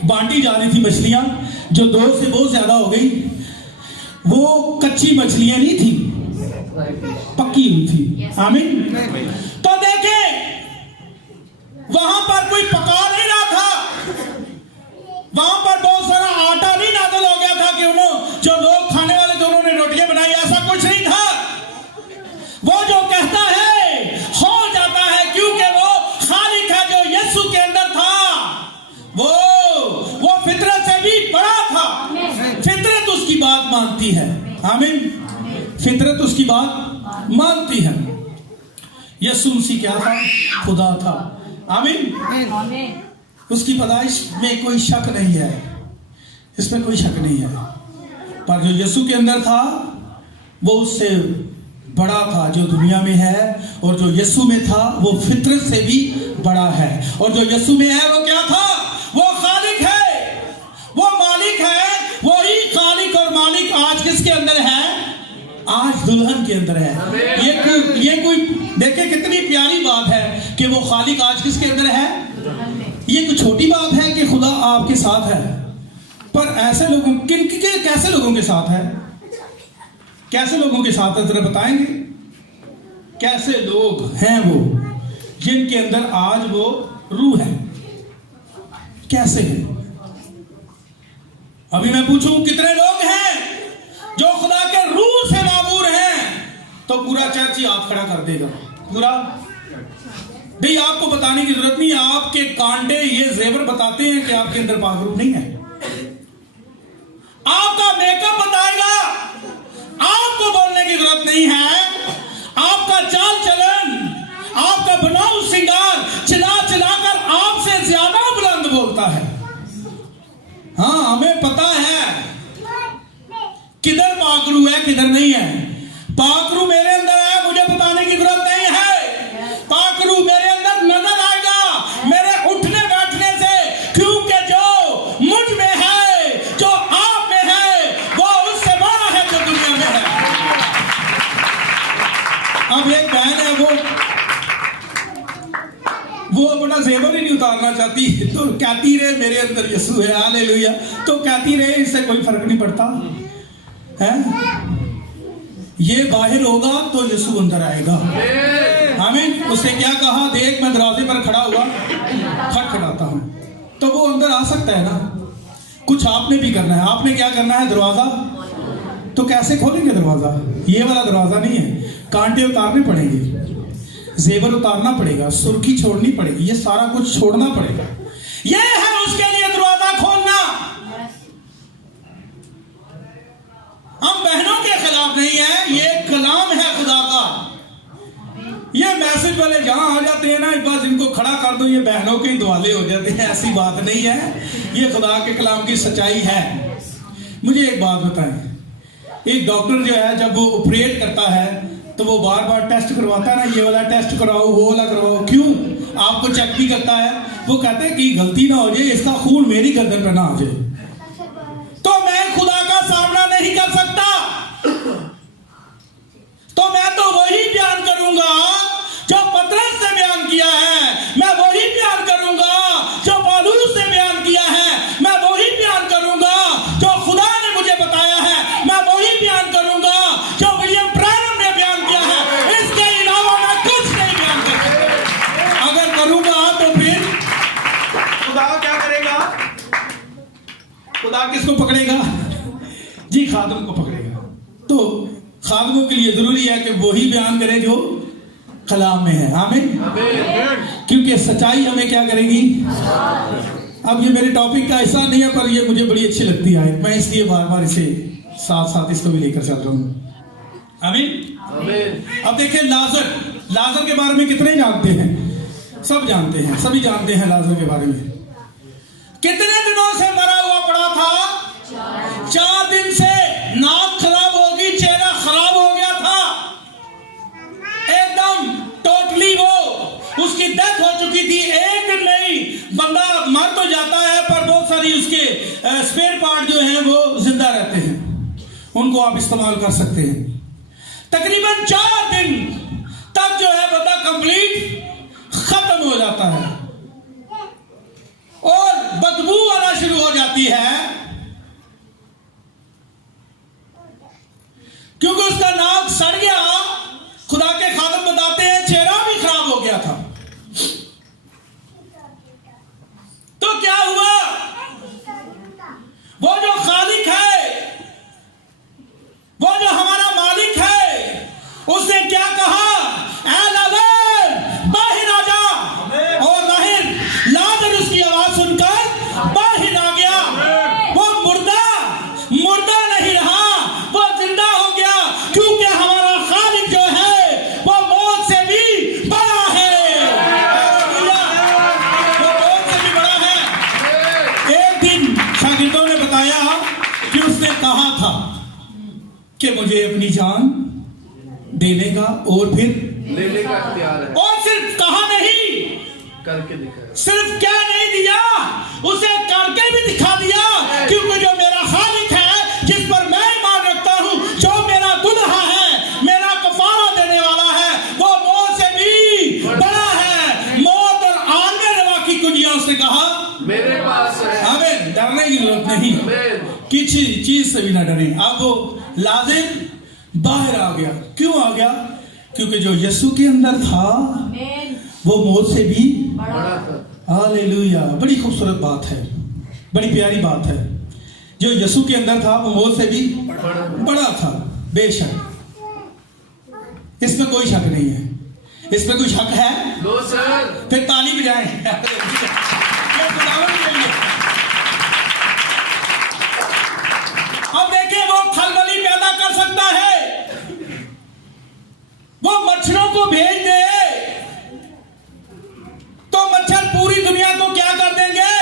बांटी जा रही थी मछलियां, जो 2 से बहुत ज्यादा हो गई, वो कच्ची मछलियां नहीं थी, पक्की हुई थी। आमीन। तो देखें, वहां पर कोई पका नहीं रहा था, वहां पर बहुत सारा आटा नहीं नाज़िल हो गया था कि उन्होंने जो लोग खाने वाले थे उन्होंने रोटियां बनाई, ऐसा कुछ नहीं था। वो जो कहता है हो जाता है, क्योंकि वो खालिक है जो यीशु के अंदर था। वो फितरत से भी बड़ा था, फितरत उसकी बात मानती है। आमीन। फितरत उसकी बात मानती है। यीशु मसीह क्या था? खुदा था। आमीन। उसकी पैदाइश में कोई शक नहीं है, इसमें कोई शक नहीं है। पर जो यीशु के अंदर था वो उससे बड़ा था जो दुनिया में है, और जो यीशु में था वो फितरत से भी बड़ा है। और जो यीशु में है वो क्या था? वो खालिक है, वो मालिक है। वही खालिक और मालिक आज किसके अंदर है? आज दुल्हन के अंदर है। ये कोई देखे मालिक आज किसके अंदर है? ये कोई छोटी बात है कि खुदा आपके साथ है, पर ऐसे लोगों कैसे लोगों के साथ है? कैसे लोगों के साथ है जरा बताएंगे? कैसे लोग हैं वो जिनके अंदर आज वो रूह है? कैसे है? अभी मैं पूछूं कितने लोग हैं जो खुदा के रूह से मामूर हैं, तो पूरा चर्च ही हाथ खड़ा कर देगा। पूरा भाई आपको बताने की जरूरत नहीं है, आपके कांटे ये जेवर बताते हैं कि आपके अंदर पाक रूह नहीं है। आपका मेकअप बताएगा, आपको बोलने की जरूरत नहीं है। आपका चाल चलन, आपका बनाऊ श्रृंगार चिल्ला चिल्लाकर आपसे ज्यादा बुलंद बोलता है। हाँ, हमें पता है किधर पाकरू है किधर नहीं है। पाकरू मेरे अंदर है, मुझे बताने की जरूरत नहीं है। पाकरू मेरे अंदर नजर आएगा मेरे उठने बैठने से, क्योंकि जो मुझ में है, जो आप में है, वो उससे बड़ा है जो दुनिया में है। अब एक बहन है, वो अपना जेवर ही नहीं उतारना चाहती, तो कहती रहे मेरे अंदर यीशु है, हालेलुया। तो कहती रहे, इससे कोई फर्क नहीं पड़ता है। ये बाहर होगा तो यीशु अंदर आएगा। आमीन। उसने क्या कहा? देख मैं दरवाजे पर खड़ा हुआ खटखटाता हूं, तो वो अंदर आ सकता है ना। कुछ आपने भी करना है। आपने क्या करना है? दरवाजा। तो कैसे खोलेंगे दरवाजा? ये वाला दरवाजा नहीं है, कांटे उतारने पड़ेंगे, जेवर उतारना पड़ेगा, सुर्खी छोड़नी पड़ेगी, ये सारा कुछ छोड़ना पड़ेगा। ये है उसके लिए दरवाजा खोलना। हम बहनों के खिलाफ नहीं है, ये कलाम है खुदा का। ये मैसेज वाले जहां आ जाते हैं ना, एक बार जिनको खड़ा कर दो ये बहनों के दुआले हो जाते हैं। ऐसी बात नहीं है, ये खुदा के कलाम की सच्चाई है। मुझे एक बात बताएं, एक डॉक्टर जो है जब वो ऑपरेट करता है तो वो बार बार टेस्ट करवाता है ना, ये वाला टेस्ट करवाओ, वो वाला करवाओ। क्यों? आपको चेक भी करता है। वो कहते हैं कि गलती ना हो जाए, इसका खून मेरी गर्दन पर ना आ जाए। तो मैं खुदा का सामना नहीं कर सकता, तो मैं तो वही बयान करूंगा जो पतरस ने बयान किया है। मैं वही बयान करूंगा जो पौलुस ने बयान किया है। मैं वही बयान करूंगा जो खुदा ने मुझे बताया है। मैं वही बयान करूंगा जो विलियम ब्रैनम ने बयान किया है। इसके अलावा मैं कुछ नहीं बयान कर सकता। अगर करूंगा तो फिर खुदा क्या करेगा? खुदा किसको पकड़ेगा? जी, खादम को पकड़ेगा। तो खादमों के लिए जरूरी है कि वही बयान करें जो कलाम में है। आमीन। क्योंकि सच्चाई हमें क्या करेगी? अब ये मेरे टॉपिक का हिस्सा नहीं है, पर ये मुझे बड़ी अच्छी लगती है, मैं इसलिए बार बार इसे साथ साथ इसको भी लेकर चल रहा हूं। आमीन। अब देखिए, लाजर के बारे में कितने जानते हैं? सब जानते हैं, सभी जानते हैं लाजर के बारे में। कितने दिनों से मरा हुआ पड़ा था? 4 दिन से। नाक खराब होगी, चेहरा खराब हो गया था एकदम टोटली। वो उसकी डेथ हो चुकी थी। एक दिन नहीं, बंदा मर तो जाता है पर बहुत सारी उसके स्पेयर पार्ट जो हैं वो जिंदा रहते हैं, उनको आप इस्तेमाल कर सकते हैं। तकरीबन 4 दिन तक जो है बंदा कंप्लीट खत्म हो जाता है और बदबू आना शुरू हो जाती है, क्योंकि उसका नाक सड़ गया। खुदा के खादम बताते हैं चेहरा भी खराब हो गया था। तो क्या हुआ? वो जो खालिक है, वो जो हमारा मालिक है, उसने क्या कहा? ऐ लाजर बाहर आ जा। और बाहर लाजर उसकी आवाज सुनकर बाहर आ गया। वो मुर्दा नहीं रहा, वो जिंदा हो गया, क्योंकि हमारा खालिक जो है वो मौत से भी बड़ा है। वो मौत से भी बड़ा है। एक दिन शागिर्दों ने बताया कि उसने कहा था कि मुझे अपनी जान देने का और फिर लेने का इख्तियार है। और सिर्फ कहा नहीं, करके दिखाया। सिर्फ क्या नहीं दिया, उसे करके भी दिखा दिया। क्योंकि जो मेरा खालिक है, जिस पर मैं ईमान रखता हूं, जो मेरा दुल्हा है, मेरा कफारा देने वाला है, वो मौत से भी बड़ा है। मौत से कहा मेरे पास है। आमीन। डरने की जरूरत नहीं, आमीन। किसी चीज से भी ना डरें। अब वो लाजिम बाहर आ गया। क्यों आ गया? क्योंकि जो यीशु के अंदर था वो मौत से भी बड़ा था। हालेलुया। बड़ी खूबसूरत बात है, बड़ी प्यारी बात है। जो यीशु के अंदर था वो मौत से भी बड़ा था। बेशक इसमें कोई शक नहीं है। इसमें कोई शक है? No sir. फिर ताली बजाएं। ये खुदावंद के लिए। अब देखिए, वो खलबली पैदा कर सकता है, वो मच्छरों को भेज दे तो मच्छर पूरी दुनिया को क्या कर देंगे?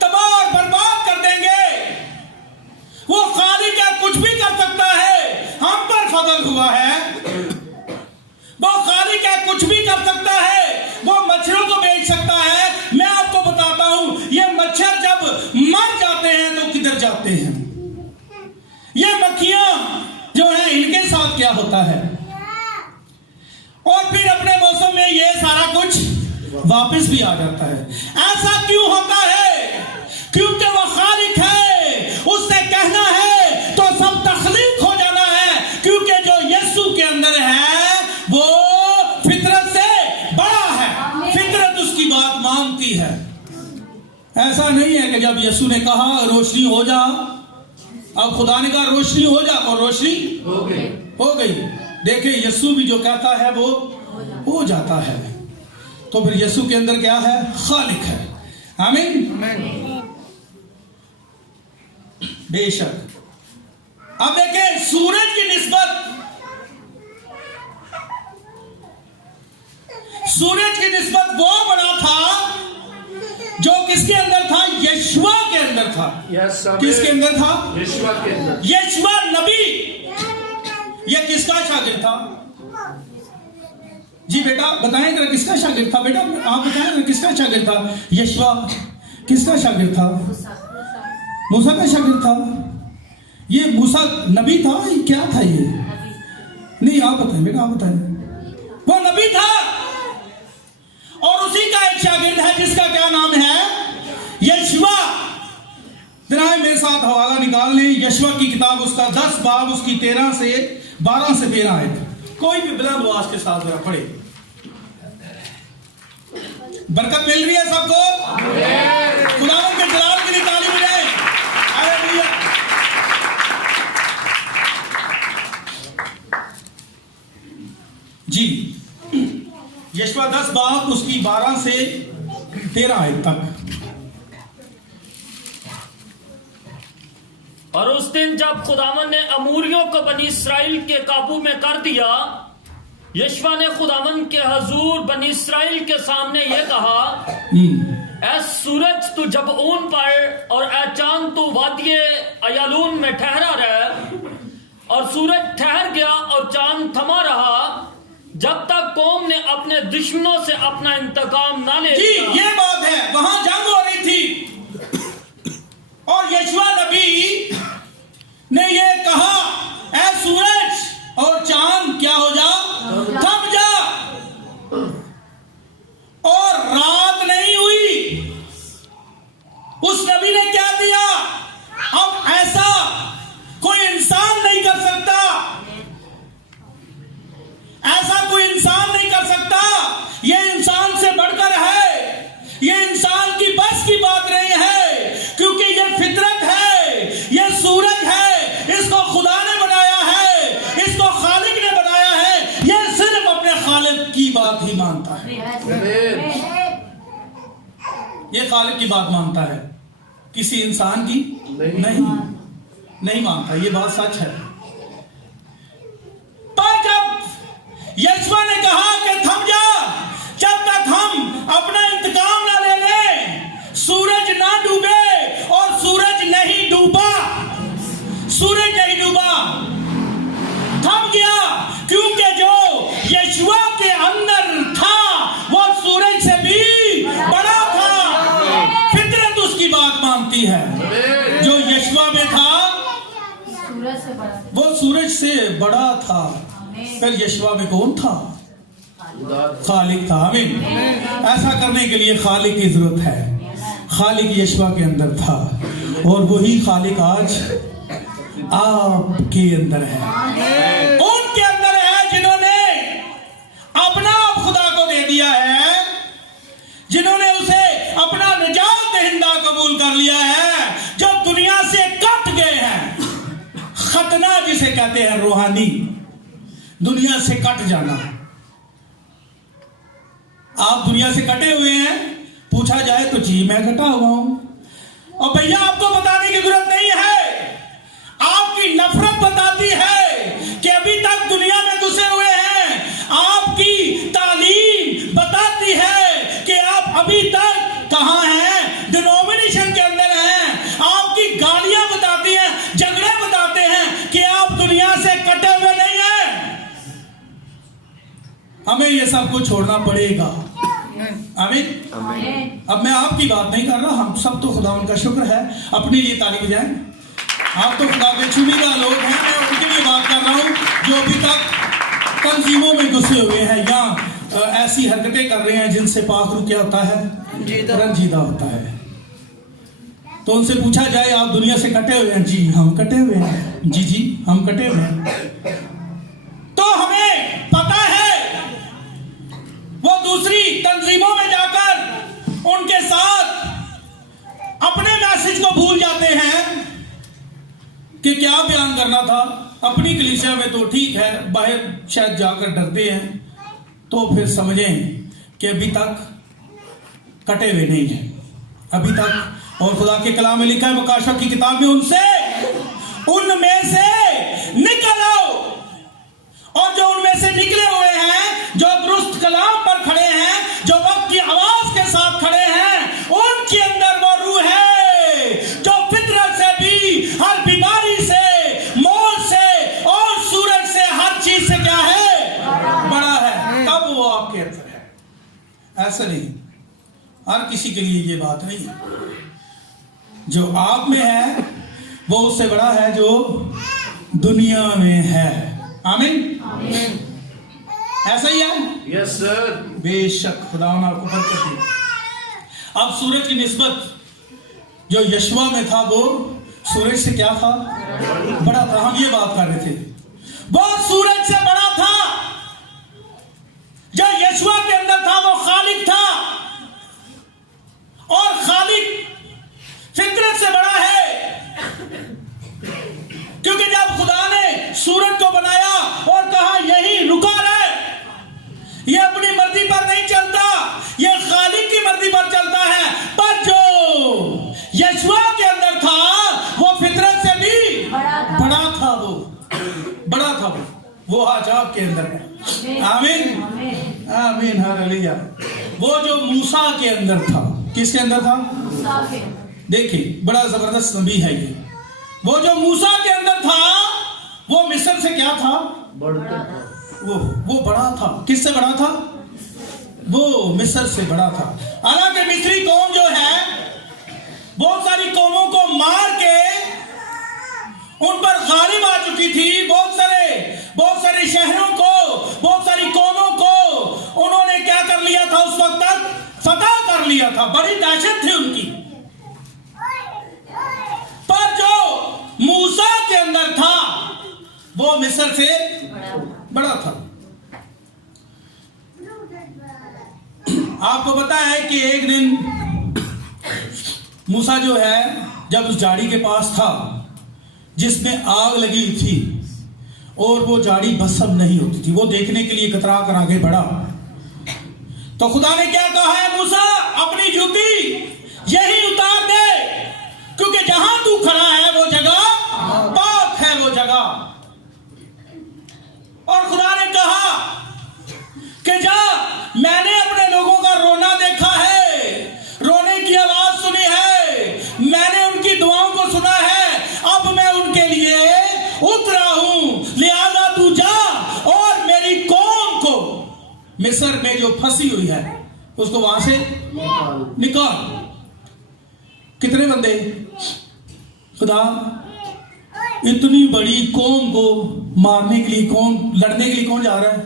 तबाह और बर्बाद कर देंगे। वो खालिक क्या कुछ भी कर सकता है। हम पर फजल हुआ है। वो खालिक क्या कुछ भी कर सकता है। वो मच्छरों को भेज सकता है। मैं आपको बताता हूं, ये मच्छर जब मर जाते हैं तो किधर जाते हैं? ये मक्खियां जो हैं इनके साथ क्या होता है? और फिर अपने मौसम में ये सारा कुछ वापस भी आ जाता है। ऐसा क्यों होता है? क्योंकि वो खालिक है। उससे कहना है तो सब तख्लीक हो जाना है। क्योंकि जो यीशु के अंदर है वो फितरत से बड़ा है। फितरत उसकी बात मानती है। ऐसा नहीं है कि जब यीशु ने कहा रोशनी हो जा, अब खुदा ने कहा रोशनी हो जा और रोशनी हो गई। देखिए, यीशु भी जो कहता है वो हो जाता है। तो फिर यीशु के अंदर क्या है? खालिक है। आमीन। बेशक। अब देखिए, सूरज की निस्बत, सूरज की निस्बत वो बड़ा था जो किसके अंदर था? यशवा के अंदर था। किसके अंदर था? यीशु के अंदर। यशवा नबी। ये किसका शागिर्द था? जी बेटा बताएं जरा, किसका शागिर्द था? बेटा आप बताएं जरा, किसका शागिर्द था? यशवा किसका शागिर्द था? मूसा का शागिर्द था। ये मूसा नबी था? ये क्या था? ये नहीं, आप बताएं बेटा, आप बताएं। वो नबी था और उसी का एक शागिर्द है जिसका क्या नाम है? यशवा। जरा मेरे साथ हवाला निकाल लें। यशवा की किताब, उसका 10 बाब, उसकी 12 से 13 आयत। कोई भी बुलंद आवाज के साथ जरा पढ़े। बरकत मिल रही है सबको। खुदावंद के जलाल के लिए ताली बजाएं। हालेलुया। जी, यशवा 10 बाब, उसकी 12 से 13 आयत तक। और उस दिन जब खुदावन ने अमूरियों को बनी इसराइल के काबू में कर दिया, यशवा ने खुदावन के हजूर बनी इसराइल के सामने यह कहा, ऐ सूरज तू जब ऊन पर और ऐ चांद तू वादिये अयालून में ठहरा रहे। और सूरज ठहर गया और चांद थमा रहा जब तक कौम ने अपने दुश्मनों से अपना इंतकाम ना ले लिया। ये बात है, वहां जंग हो रही थी और यशवा नबी ने ये कहा, ऐ सूरज और चांद क्या हो जा? थम जा। और रात नहीं हुई। उस नबी ने क्या दिया? अब ऐसा कोई इंसान नहीं कर सकता। ऐसा कोई इंसान नहीं कर सकता। ये इंसान से बढ़कर है। ये इंसान की बस की बात नहीं है, क्योंकि ये फितरत है। ये सूरज है, इसको खुदा ने बनाया है, इसको खालिक ने बनाया है। ये सिर्फ अपने खालिक की बात ही मानता है। ये खालिक की बात मानता है, किसी इंसान की नहीं मानता। ये बात सच है। पर जब यशवा ने कहा कि थम जा, जब तक हम अपना इंतकाम ना ले लें, सूरज ना डूबे। और सूरज नहीं डूबा। सूरज नहीं डूबा, थम गया। क्योंकि जो यशवा के अंदर था वो सूरज से भी बड़ा था। फितरत उसकी बात मानती है। जो यशवा में था वो सूरज से बड़ा था। फिर यशवा में कौन था? खालिक था। आमीन। ऐसा करने के लिए खालिक की जरूरत है। खालिक यशवा के अंदर था और वही खालिक आज आपके अंदर है, उनके अंदर है जिन्होंने अपना आप खुदा को दे दिया है, जिन्होंने उसे अपना निजात दहिंदा कबूल कर लिया है, जो दुनिया से कट गए हैं। खतना जिसे कहते हैं रूहानी, दुनिया से कट जाना। आप दुनिया से कटे हुए हैं, पूछा जाए तो जी मैं कटा हुआ हूं। और भैया आपको बताने की जरूरत नहीं है, आपकी नफरत बताती है कि अभी तक दुनिया में घुसे हुए हैं। आपकी तालीम बताती है कि आप अभी तक कहां हैं, डिनोमिनेशन के अंदर हैं। आपकी गालियां बताती हैं, झगड़े बताते हैं कि आप दुनिया से कटे हुए नहीं हैं। हमें यह सब कुछ छोड़ना पड़ेगा। आमीन। अब मैं आपकी बात नहीं कर रहा, हम सब तो खुदा उनका शुक्र है, अपने लिए ताली बजाएं। आप तो खुदा के चुनिंदा लोग हैं, मैं उनके लिए बात कर रहा हूं जो अभी तक तंजीमों में घुसे हुए हैं या ऐसी हरकतें कर रहे हैं जिनसे पाक रूह क्या होता है, रंजीदा होता है। तो उनसे पूछा जाए आप दुनिया से कटे हुए हैं? जी हम कटे हुए हैं। जी हम कटे हुए हैं। तो हमें पता है वो दूसरी तंजीमों में जाकर उनके साथ अपने मैसेज को भूल जाते हैं कि क्या बयान करना था। अपनी कलीसिया में तो ठीक है, बाहर शायद जाकर डरते हैं। तो फिर समझें कि अभी तक कटे हुए नहीं हैं, अभी तक। और खुदा के कलाम में लिखा है मुकाशफ की किताब में, उनमें से निकल आओ। और जो उनमें से निकले हुए हैं, जो दुरुस्त कलाम पर खड़े हैं, जो वक्त की आवाज के साथ खड़े हैं, उनके अंदर वो रूह है जो फितरत से भी, हर बीमारी से, मौत से और सूरज से, हर चीज से क्या है, बड़ा है। तब वो आपके अंदर है। ऐसा नहीं, हर किसी के लिए ये बात नहीं है। जो आप में है वो उससे बड़ा है जो दुनिया में है। आमीन। ऐसा ही है। Yes sir. बेशक खुदा आपको बरकत दे। अब सूरज की निस्बत जो यशवा में था वो सूरज से क्या था, बड़ा था। हम ये बात कर रहे थे, वो सूरज से बड़ा था। जो यशवा के अंदर था वो खालिक था, और खालिक फितरत से बड़ा है। क्योंकि जब खुदा ने सूरज को बनाया और कहा यही रुका रहे, ये अपनी मर्जी पर नहीं चलता, ये खालिक की मर्जी पर चलता है। पर जो यशवा के अंदर था वो फितरत से भी बड़ा था। वो बड़ा था, वो आज आपके अंदर है। आमीन आमीन हालेलुया। वो जो मूसा के अंदर था, किसके अंदर था? देखिए बड़ा जबरदस्त नबी है ये। वो जो मूसा के अंदर था वो मिस्र से क्या था, वो बड़ा था। किससे बड़ा था? वो मिस्र से बड़ा था। हालांकि मिस्री कौम जो है बहुत सारी कौमों को मार के उन पर गालिब आ चुकी थी। बहुत सारे शहरों को, बहुत सारी कौमों को उन्होंने क्या कर लिया था, उस वक्त तक फतह कर लिया था। बड़ी दहशत थी उनकी। पर जो मूसा के अंदर था वो मिस्र से बड़ा था। आपको पता है कि एक दिन मूसा जो है जब उस झाड़ी के पास था जिसमें आग लगी थी और वो झाड़ी भस्म नहीं होती थी, वो देखने के लिए कतरा कर आगे बढ़ा। तो खुदा ने क्या कहा है, मूसा अपनी जूती यही उतार दे, क्योंकि जहां तू खड़ा है वो जगह पाक है, वो जगह। और खुदा ने कहा कि जा, मैंने अपने लोगों का रोना देखा है, रोने की आवाज सुनी है, मैंने उनकी दुआओं को सुना है, अब मैं उनके लिए उतरा हूं, लिहाजा तू जा और मेरी कौम को मिस्र में जो फंसी हुई है उसको वहां से निकाल। कितने बंदे? खुदा इतनी बड़ी कौम को मारने के लिए, लड़ने के लिए कौन जा रहा है?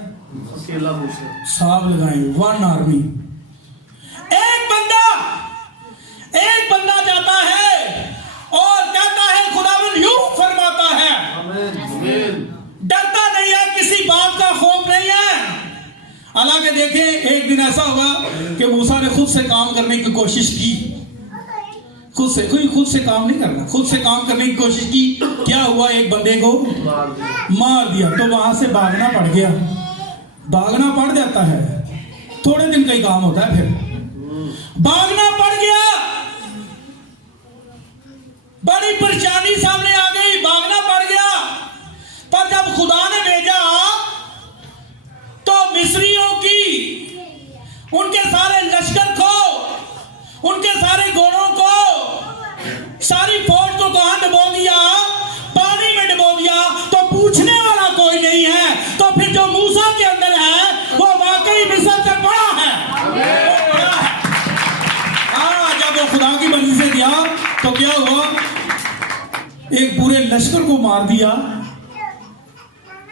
अकेला मूसा। साहब लगाएंगे, वन आर्मी। एक बंदा जाता है और कहता है खुदावंद यूं फरमाता है, आमीन। डरता नहीं है, किसी बात का खौफ नहीं है। हालांकि देखें, एक दिन ऐसा हुआ कि मूसा ने खुद से काम करने की कोशिश की। खुद से काम नहीं करना, खुद से काम करने की कोशिश की। क्या हुआ, एक बंदे को मार दिया तो वहां से भागना पड़ गया। भागना पड़ जाता है, थोड़े दिन का ही काम होता है, फिर भागना पड़ गया। बड़ी परेशानी सामने आ गई, भागना पड़ गया। पर जब खुदा ने भेजा तो मिस्रियों की, उनके सारे लश्कर को, उनके सारे घोड़ों को, सारी फौज को कहां डुबो दिया? पानी में डुबो दिया। तो पूछने वाला कोई नहीं है, तो फिर जो मूसा के अंदर है वो वाकई मिस्र से बड़ा है। जब वो खुदा की मर्जी से गया तो क्या हुआ, एक पूरे लश्कर को मार दिया।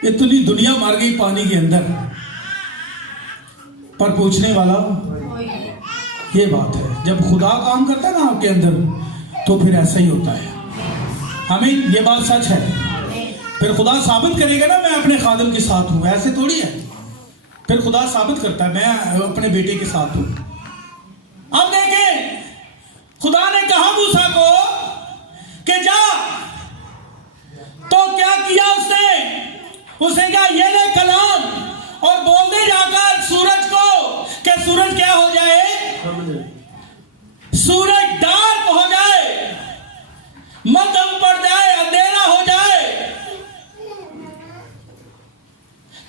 इतनी दुनिया मार गई पानी के अंदर, पर पूछने वाला, ये बात है जब खुदा काम करता है ना आपके अंदर, तो फिर ऐसा ही होता है। हमें ये बात सच है। फिर खुदा साबित करेगा ना, मैं अपने खादिम के साथ हूं, ऐसे थोड़ी है। फिर खुदा साबित करता है, मैं अपने बेटे के साथ हूं। अब देखें, खुदा ने कहा मूसा को कि जा, तो क्या किया उसने कहा ये ले कलाम और बोल दे जाकर सूरज को कि सूरज क्या हो जाए, सूरज डार्क हो जाए, मध्यम पड़ जाए, अंधेरा हो जाए।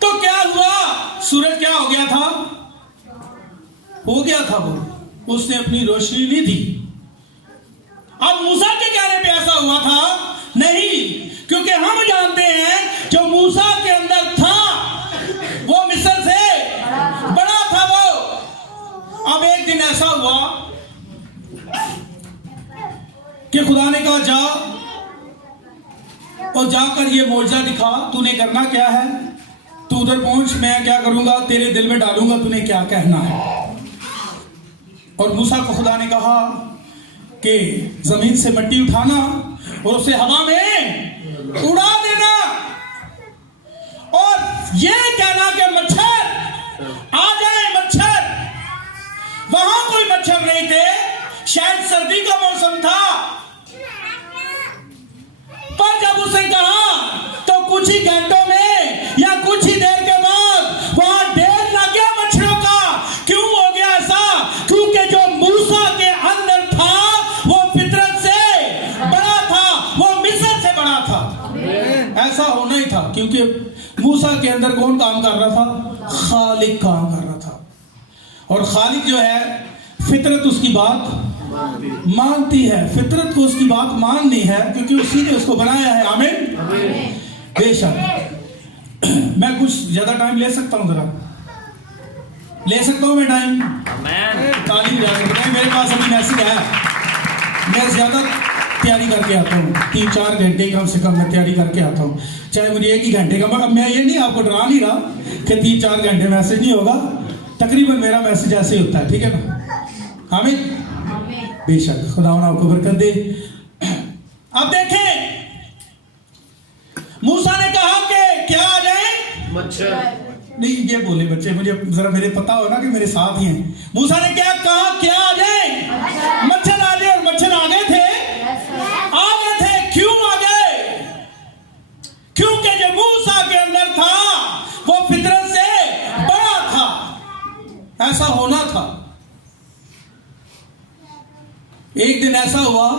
तो क्या हुआ, सूरज क्या हो गया था? हो गया था वो, उसने अपनी रोशनी नहीं दी। अब मूसा के कहने पे ऐसा हुआ था? नहीं, क्योंकि हम जानते हैं जो मूसा के अंदर था वो मिस्र से बड़ा था वो। अब एक दिन ऐसा हुआ कि खुदा ने कहा जा और जाकर ये मौजज़ा दिखा, तूने करना क्या है, तू उधर पहुंच, मैं क्या करूंगा, तेरे दिल में डालूंगा तूने क्या कहना है। और मूसा को खुदा ने कहा कि जमीन से मिट्टी उठाना और उसे हवा में उड़ा देना और ये कहना कि मच्छर आ जाए, मच्छर। वहां कोई मच्छर नहीं थे, शायद सर्दी का मौसम था। पर जब उसे कहा तो कुछ ही घंटों में या कुछ ही देर के बाद वहां ढेर लग गया मच्छरों का। क्यों हो गया ऐसा? क्योंकि जो मूसा के अंदर था वो फितरत से बड़ा था, वो मिस्र से बड़ा था। ऐसा होना ही था, क्योंकि मूसा के अंदर कौन काम कर रहा था? खालिक काम कर रहा था। और खालिक जो है, फितरत उसकी बात मानती है, फितरत को उसकी बात माननी है, क्योंकि उसी ने उसको बनाया है। आमीन। बेशक मैं कुछ ज्यादा टाइम ले सकता हूं, जरा ले सकता हूं मैं टाइम? तालीम मेरे पास अभी मैसेज है, मैं ज्यादा तैयारी करके आता हूँ, 3-4 घंटे कम से कम मैं तैयारी करके आता हूँ, चाहे मुझे 1 ही घंटे का। मैं ये नहीं आपको डरा नहीं रहा कि 3-4 घंटे मैसेज नहीं होगा, तकरीबन मेरा मैसेज ऐसे ही होता है, ठीक है ना? आमीन। बेशक खुदा आपको बरकत दे। अब देखें, मूसा ने कहा कि क्या आ जाए? मच्छर। नहीं ये बोले बच्चे, मुझे जरा मेरे पता हो ना कि मेरे साथ ही हैं। मूसा ने क्या कहा? क्या आ जाए? मच्छर आ जाए। और मच्छर आ गए थे, आ गए थे। क्यों आ गए? क्योंकि जो मूसा के अंदर था वो फितरत से बड़ा था। ऐसा होना था। एक दिन ऐसा हुआ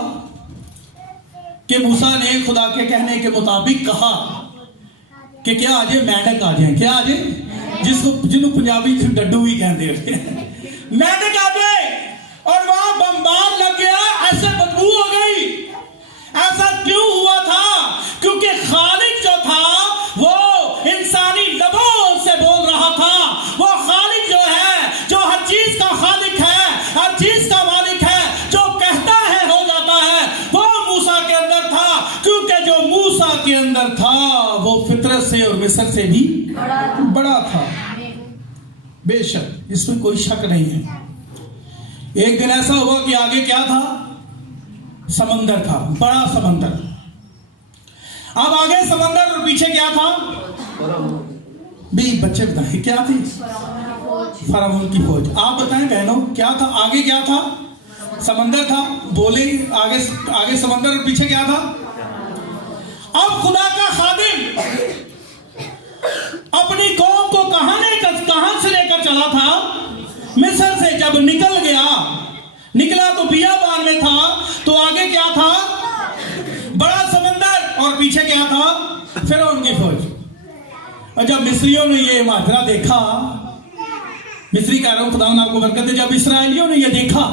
कि मूसा ने खुदा के कहने के मुताबिक कहा कि क्या आ जाए? मेंढक आ जाए। क्या आ जाए? जिनको पंजाबी डड्डू भी कहते हैं, मेंढक आ जाए। और वहां बम्बार लग गया, ऐसे बदबू हो गई। ऐसा क्यों हुआ था? क्योंकि खालिक जो था वो इंसानी लबों से बोल रहा था। वो खालिक जो है, जो हर चीज का खालिक है, हर चीज का मालिक है, जो कहता है हो जाता है, वो मूसा के अंदर था। क्योंकि जो मूसा के अंदर था वो फितरत से और मिस्र से भी बड़ा था। बेशक इसमें कोई शक नहीं है। एक दिन ऐसा हुआ कि आगे क्या था, समंदर था, बड़ा समंदर। अब आगे समंदर और पीछे क्या था, भी बच्चे बताएं क्या थी, फराउन की फौज। आप बताएं बहनों क्या था, आगे क्या था, समंदर था, बोले आगे समंदर और पीछे क्या था। अब खुदा का खादिम अपनी कौम को कहां से लेकर चला था, मिस्र से जब निकला तो बियाबान में था, तो आगे क्या था, बड़ा समंदर और पीछे क्या था, फिरौन की फौज। और जब मिस्रियों ने ये माजरा देखा, मिस्री कह रहा हूं खुदा आपको बरकत दे, जब इस्राएलियों ने ये देखा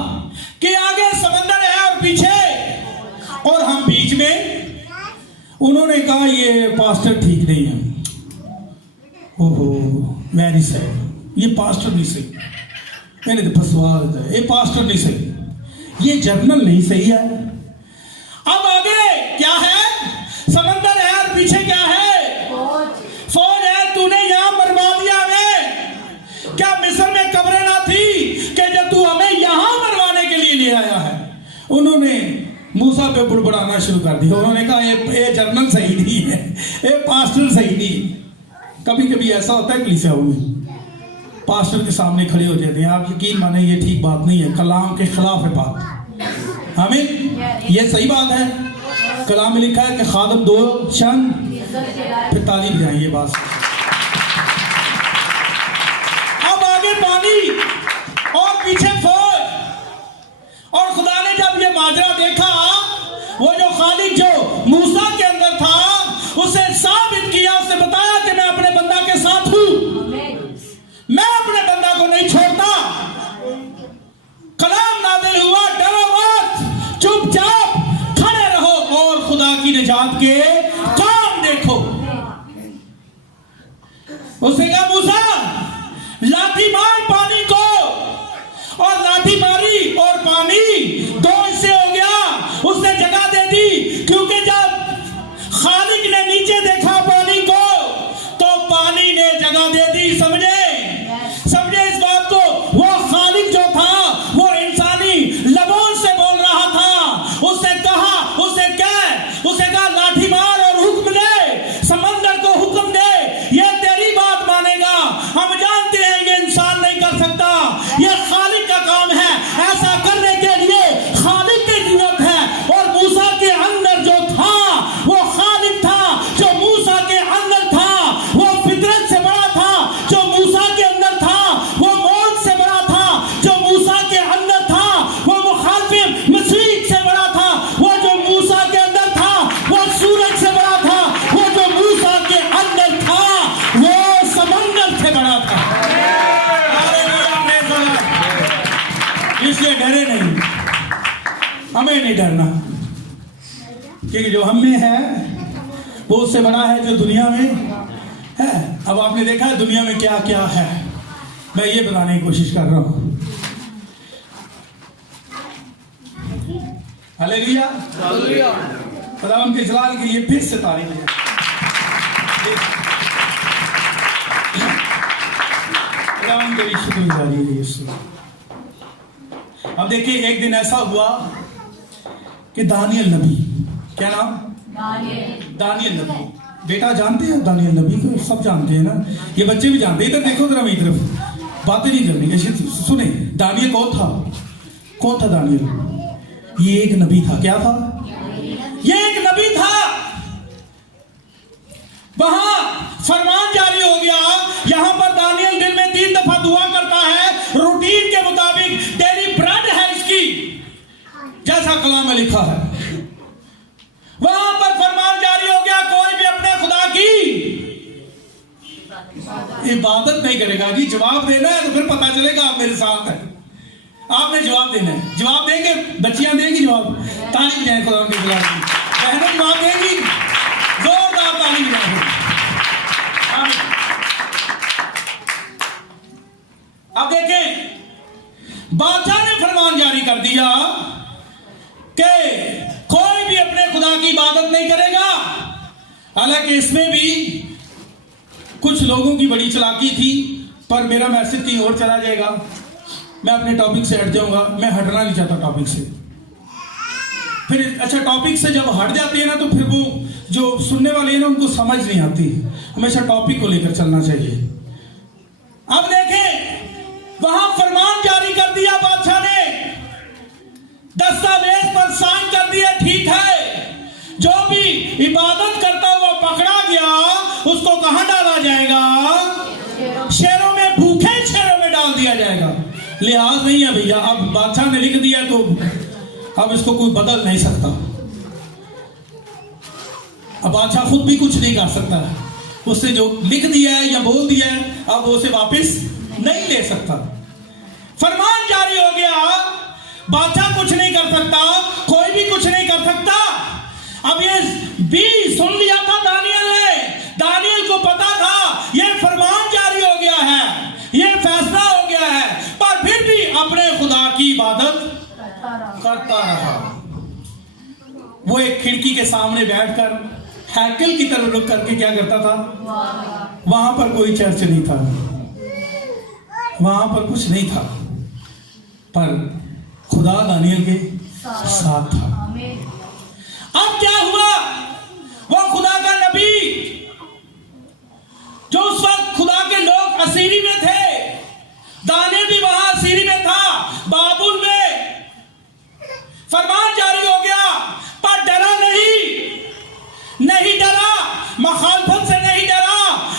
कि आगे समंदर है और पीछे और हम बीच में, उन्होंने कहा ये पास्टर ठीक नहीं है। ओहो वेरी सैड, ये पास्टर नहीं सही, मैंने तो फसवा देता है, ये पास्टर नहीं सही, ये जर्नल नहीं सही है। अब आगे क्या है, समंदर है और पीछे क्या है, फौज है। तूने यहां मरवा दिया हमें, क्या मिस्र में कब्रें ना थी कि जो तू हमें यहां मरवाने के लिए ले आया है। उन्होंने मूसा पे बुड़बुड़ाना शुरू कर दिया, उन्होंने कहा ये जर्नल सही नहीं है, ये पास्टर सही नहीं। कभी कभी ऐसा होता है कलीसियाओं में, पास्टर के सामने खड़े हो जाते हैं, आप यकीन माने ये ठीक बात नहीं है, कलाम के खिलाफ है बात। हमें ये सही बात है, कलाम में लिखा है कि खादम दो शन फिर तालीम जाए, ये बात। अब आगे पानी और पीछे फौज, और खुदा ने जब ये माजरा देखा, वो जो खालिक जो मूसा के अंदर था उसे साबित किया, उसने बताया कि मैं अपने बंदा के साथ हूं, मैं अपने बंदा को नहीं छोड़ता। कलाम नाज़िल हुआ, डरो मत, चुपचाप खड़े रहो और खुदा की निजात के काम देखो। उसने कहा मूसा लाठी मार पानी को, और लाठी मारी और पानी दो हिस्से हो गया। उसने जगह दे दी, क्योंकि जब खालिक ने नीचे देखा पानी को तो पानी ने जगह दे दी। समझे इस बात को, वो खालिक जो था वो इंसानी लबों से बोल रहा था। उसने कहा लाठी मार और हुक्म दे, समंदर को हुक्म दे, ये तेरी बात मानेगा। हम जानते हैं ये इंसान नहीं कर सकता, ये खालिक का काम है, ऐसा करने के लिए खालिक की जरूरत है। और मूसा के अंदर जो था वो खालिक था, जो मूसा के अंदर था वो फितरत से बड़ा था, जो मूसा के अंदर था वो मौत से बड़ा था, जो मूसा के अंदर था वो मुखालिफ मसीह से बड़ा था, वो जो मूसा के अंदर था वो सूरज से बड़ा था, वो जो मूसा के अंदर था वो समंदर से बड़ा था। इसलिए डरे नहीं, हमें नहीं डरना, क्योंकि जो हम में है वो उससे बड़ा है जो दुनिया में है। अब आपने देखा है दुनिया में क्या क्या है, मैं ये बताने की कोशिश कर रहा हूं। हालेलुया, खुदा उनके जलाल के लिए फिर से तारीफ है। खुदा उनके लिए शुक्रगुजारी है यीशु। अब देखिए एक दिन ऐसा हुआ कि दानियल नबी, क्या नाम, दानियल नबी, बेटा जानते हैं दानियल नबी को, सब जानते हैं ना, ये बच्चे भी जानते हैं। इधर देखो जरा मेरी तरफ, बातें नहीं करनी, सुने। दानियल कौन था दानियल? ये एक नबी था। क्या था? ये एक नबी था। वहां फरमान जारी हो गया, यहां पर दानियल दिन में 3 दफा दुआ करता है, रूटीन के मुताबिक डेली ब्रेड है इसकी, जैसा कलाम में लिखा है। वहां पर फरमान जारी हो गया, कोई भी अपने खुदा की इबादत नहीं करेगा। जी जवाब देना है तो फिर पता चलेगा आप मेरे साथ हैं। आपने जवाब देना है, जवाब देंगे, बच्चियां देंगी जवाब, ताली बजाएं खुदा की जलाल की, बहनें जवाब देंगी, जोरदार ताली बजाएं। अब देखें, बादशाह ने फरमान जारी कर दिया कि कोई भी अपने खुदा की इबादत नहीं करेगा। हालांकि इसमें भी कुछ लोगों की बड़ी चालाकी थी, पर मेरा मैसेज कहीं और चला जाएगा, मैं अपने टॉपिक से हट जाऊंगा। मैं हटना नहीं चाहता टॉपिक से। फिर अच्छा, टॉपिक से जब हट जाती है ना तो फिर वो जो सुनने वाले हैं ना उनको समझ नहीं आती। हमेशा टॉपिक को लेकर चलना चाहिए। अब देखें, वहां फरमान जारी कर दिया बादशाह ने, दस्तावेज पर साइन कर दिया, ठीक है, जो भी इबादत करता हुआ पकड़ा गया उसको कहां डाला जाएगा? शेरों में, भूखे शेरों में डाल दिया जाएगा। लिहाज नहीं है भैया, अब बादशाह ने लिख दिया तो अब इसको कोई बदल नहीं सकता। अब बादशाह खुद भी कुछ नहीं कर सकता। उससे जो लिख दिया है या बोल दिया है अब वो उसे वापस नहीं ले सकता। फरमान जारी हो गया, बादशाह कुछ नहीं कर सकता, कोई भी कुछ नहीं कर सकता। अब ये भी सुन लिया था दानियल ने, दानियल को पता था ये फरमान जारी हो गया है, ये फैसला हो गया है, पर फिर भी अपने खुदा की इबादत करता रहा। वो एक खिड़की के सामने बैठकर हैकल की तरफ रुक करके क्या करता था? वहां पर कोई चर्च नहीं था, वहां पर कुछ नहीं था, पर खुदा दानियल के साथ था। अब क्या हुआ? वो खुदा का नबी जो उस वक्त खुदा के लोग असीरी में थे, दानियल भी वहां असीरी में था, बाबुल में। फरमान जारी हो गया, पर डरा नहीं डरा, मखालफत से नहीं डरा,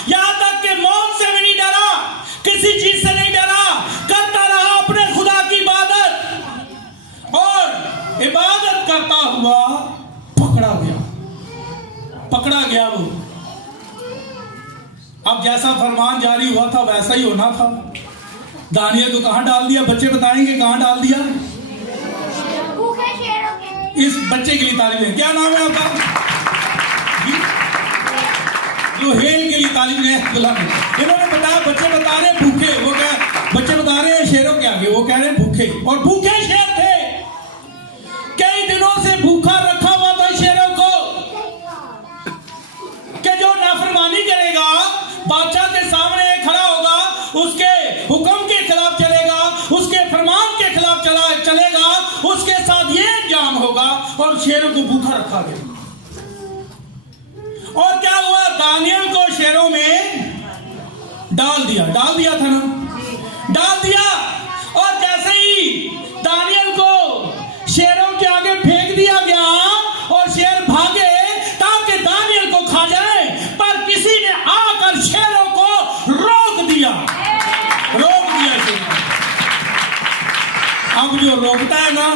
यहां तक कि मौत से भी नहीं डरा, किसी चीज से नहीं डरा, करता रहा अपने खुदा की इबादत, और इबादत करता हुआ पकड़ा गया वो। अब जैसा फरमान जारी हुआ था वैसा ही होना था। दानियल को कहां डाल दिया? बच्चे बताएंगे कहां डाल दिया? इस बच्चे के लिए तालीम है। क्या नाम है आपका? जो हेल के लिए तालीम है, इन्होंने बताया, बच्चे बता रहे भूखे, वो क्या बच्चे बता रहे हैं शेरों के आगे, वो कह रहे हैं भूखे, और भूखे शेर थे, कई दिनों से भूखा रखा हुआ था शेरों को, कि जो नाफरमानी करेगा बादशाह के सामने खड़ा होगा, उसके हुक्म के खिलाफ चलेगा, उसके फरमान के खिलाफ चलेगा, उसके साथ ये अंजाम होगा। और शेरों को भूखा रखा गया। और क्या हुआ? दानियल को शेरों में डाल दिया था ना, डाल दिया। और जैसे ही दानियल को शेरों के आगे फेंक दिया गया और शेर भागे ताकि दानियल को खा जाए, पर किसी ने आकर शेरों को रोक दिया। अब जो रोकता है ना,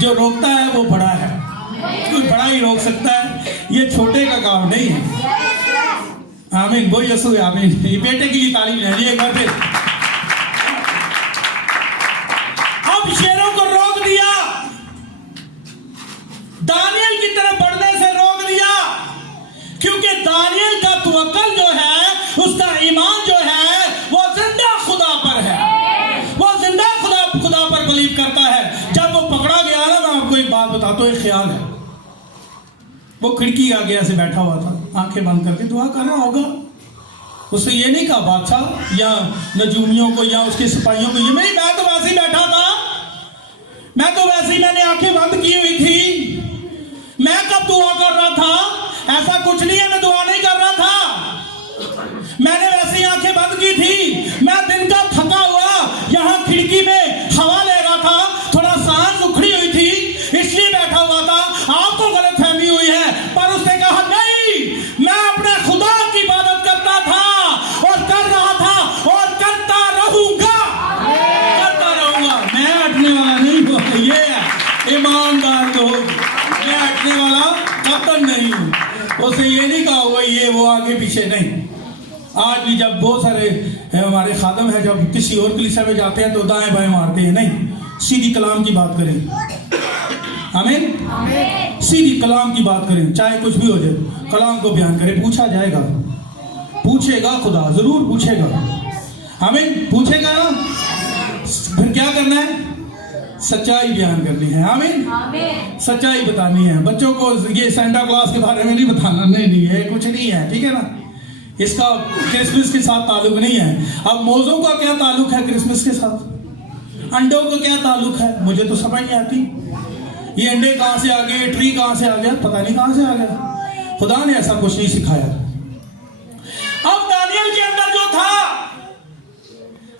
जो रोकता है वो बड़ा है, कोई बड़ा ही रोक सकता है, ये छोटे का काम नहीं है। आमीन, बोल यसु आमीन। ये बेटे के लिए तालीम है, एक बार फिर। अब शेरों को रोक दिया, दानियल की तरफ बढ़ने से रोक दिया, क्योंकि दानियल का तवक्कुल जो है, उसका ईमान जो है, वो जिंदा खुदा पर है, वो जिंदा खुदा पर बिलीव करता है। जब वो पकड़ा गया ना, मैं आपको एक बात बताता हूं, एक ख्याल है, वो खिड़की आगे ऐसे बैठा हुआ था, आंखें बंद करके दुआ कर रहा होगा। उसने ये नहीं कहा बादशाह या नजूमियों को या उसके सिपाहियों को, ये मैं तो वैसे ही बैठा था, मैं तो वैसे ही, मैंने आंखें बंद की हुई थी, मैं कब दुआ कर रहा था? ऐसा कुछ नहीं है, मैं दुआ नहीं कर रहा था, मैंने वैसे ही आंखें बंद की थी। मैं दिन का थका हुआ यहां खिड़की में हवा ले रहा था, थोड़ा सांस उखड़ी हुई थी, इसलिए बैठा हुआ था। आपको गलतफहमी हुई है। पर उसने कहा नहीं, मैं अपने खुदा की इबादत करता था और कर रहा था और करता रहूंगा, मैं हटने वाला नहीं हूं। ये ईमानदार लोग, मैं हटने वाला कतई नहीं हूं। उसे ये नहीं कहा हुआ ये वो आगे पीछे नहीं। आज भी जब बहुत सारे हमारे खादम है, जब किसी और कलीसिया में जाते हैं तो दाएं बाएं मारते हैं, नहीं, सीधी कलाम की बात करें। आमीन, सीधी कलाम की बात करें, चाहे कुछ भी हो जाए, कलाम को बयान करें। पूछा जाएगा, पूछेगा खुदा, जरूर पूछेगा। आमीन, पूछेगा ना, फिर क्या करना है? सच्चाई बयान करनी है। आमीन, सच्चाई बतानी है। बच्चों को ये सेंटा क्लॉज के बारे में नहीं बताना, नहीं, ये कुछ नहीं है, ठीक है ना, इसका क्रिसमस के साथ ताल्लुक नहीं है। अब मौजों का क्या ताल्लुक है क्रिसमस के साथ? अंडों का क्या ताल्लुक है? मुझे तो समझ नहीं आती। ये अंडे कहां से आ गए, ट्री कहां से आ गया, पता नहीं कहां से आ गया। खुदा ने ऐसा कुछ नहीं सिखाया। अब दानियल के अंदर जो था,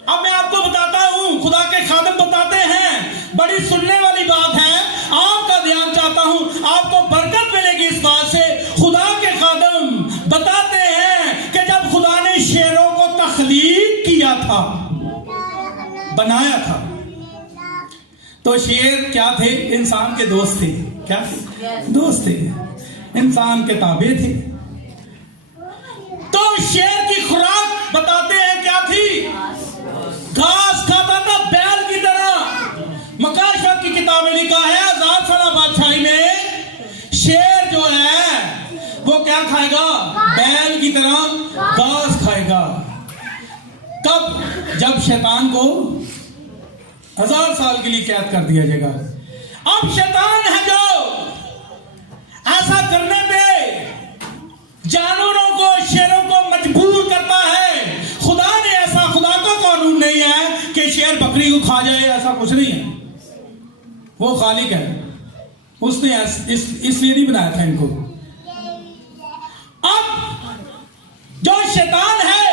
अब मैं आपको बताता हूं, खुदा के खादिम बताते हैं, बड़ी सुनने वाली बात है, आपका ध्यान चाहता हूं, आपको बरकत मिलेगी इस बात से। खुदा के खादिम बताते हैं कि जब खुदा ने शेरों को तख्लीक किया था, बनाया था, तो शेर क्या थे? इंसान के दोस्त थे। क्या थे? दोस्त थे, इंसान के ताबे थे। तो शेर की खुराक बताते हैं क्या थी? घास खाता था बैल की तरह। मकाशा की किताब में लिखा है 1000 साल बादशाही में शेर जो है वो क्या खाएगा? बैल की तरह घास खाएगा। कब? जब शैतान को 1000 साल के लिए कैद कर दिया जाएगा। अब शैतान है जो ऐसा करने पे जानवरों को, शेरों को मजबूर करता है। खुदा ने ऐसा, खुदा का कानून नहीं है कि शेर बकरी को खा जाए, ऐसा कुछ नहीं है। वो खालिक है, उसने इसलिए नहीं बनाया था इनको। अब जो शैतान है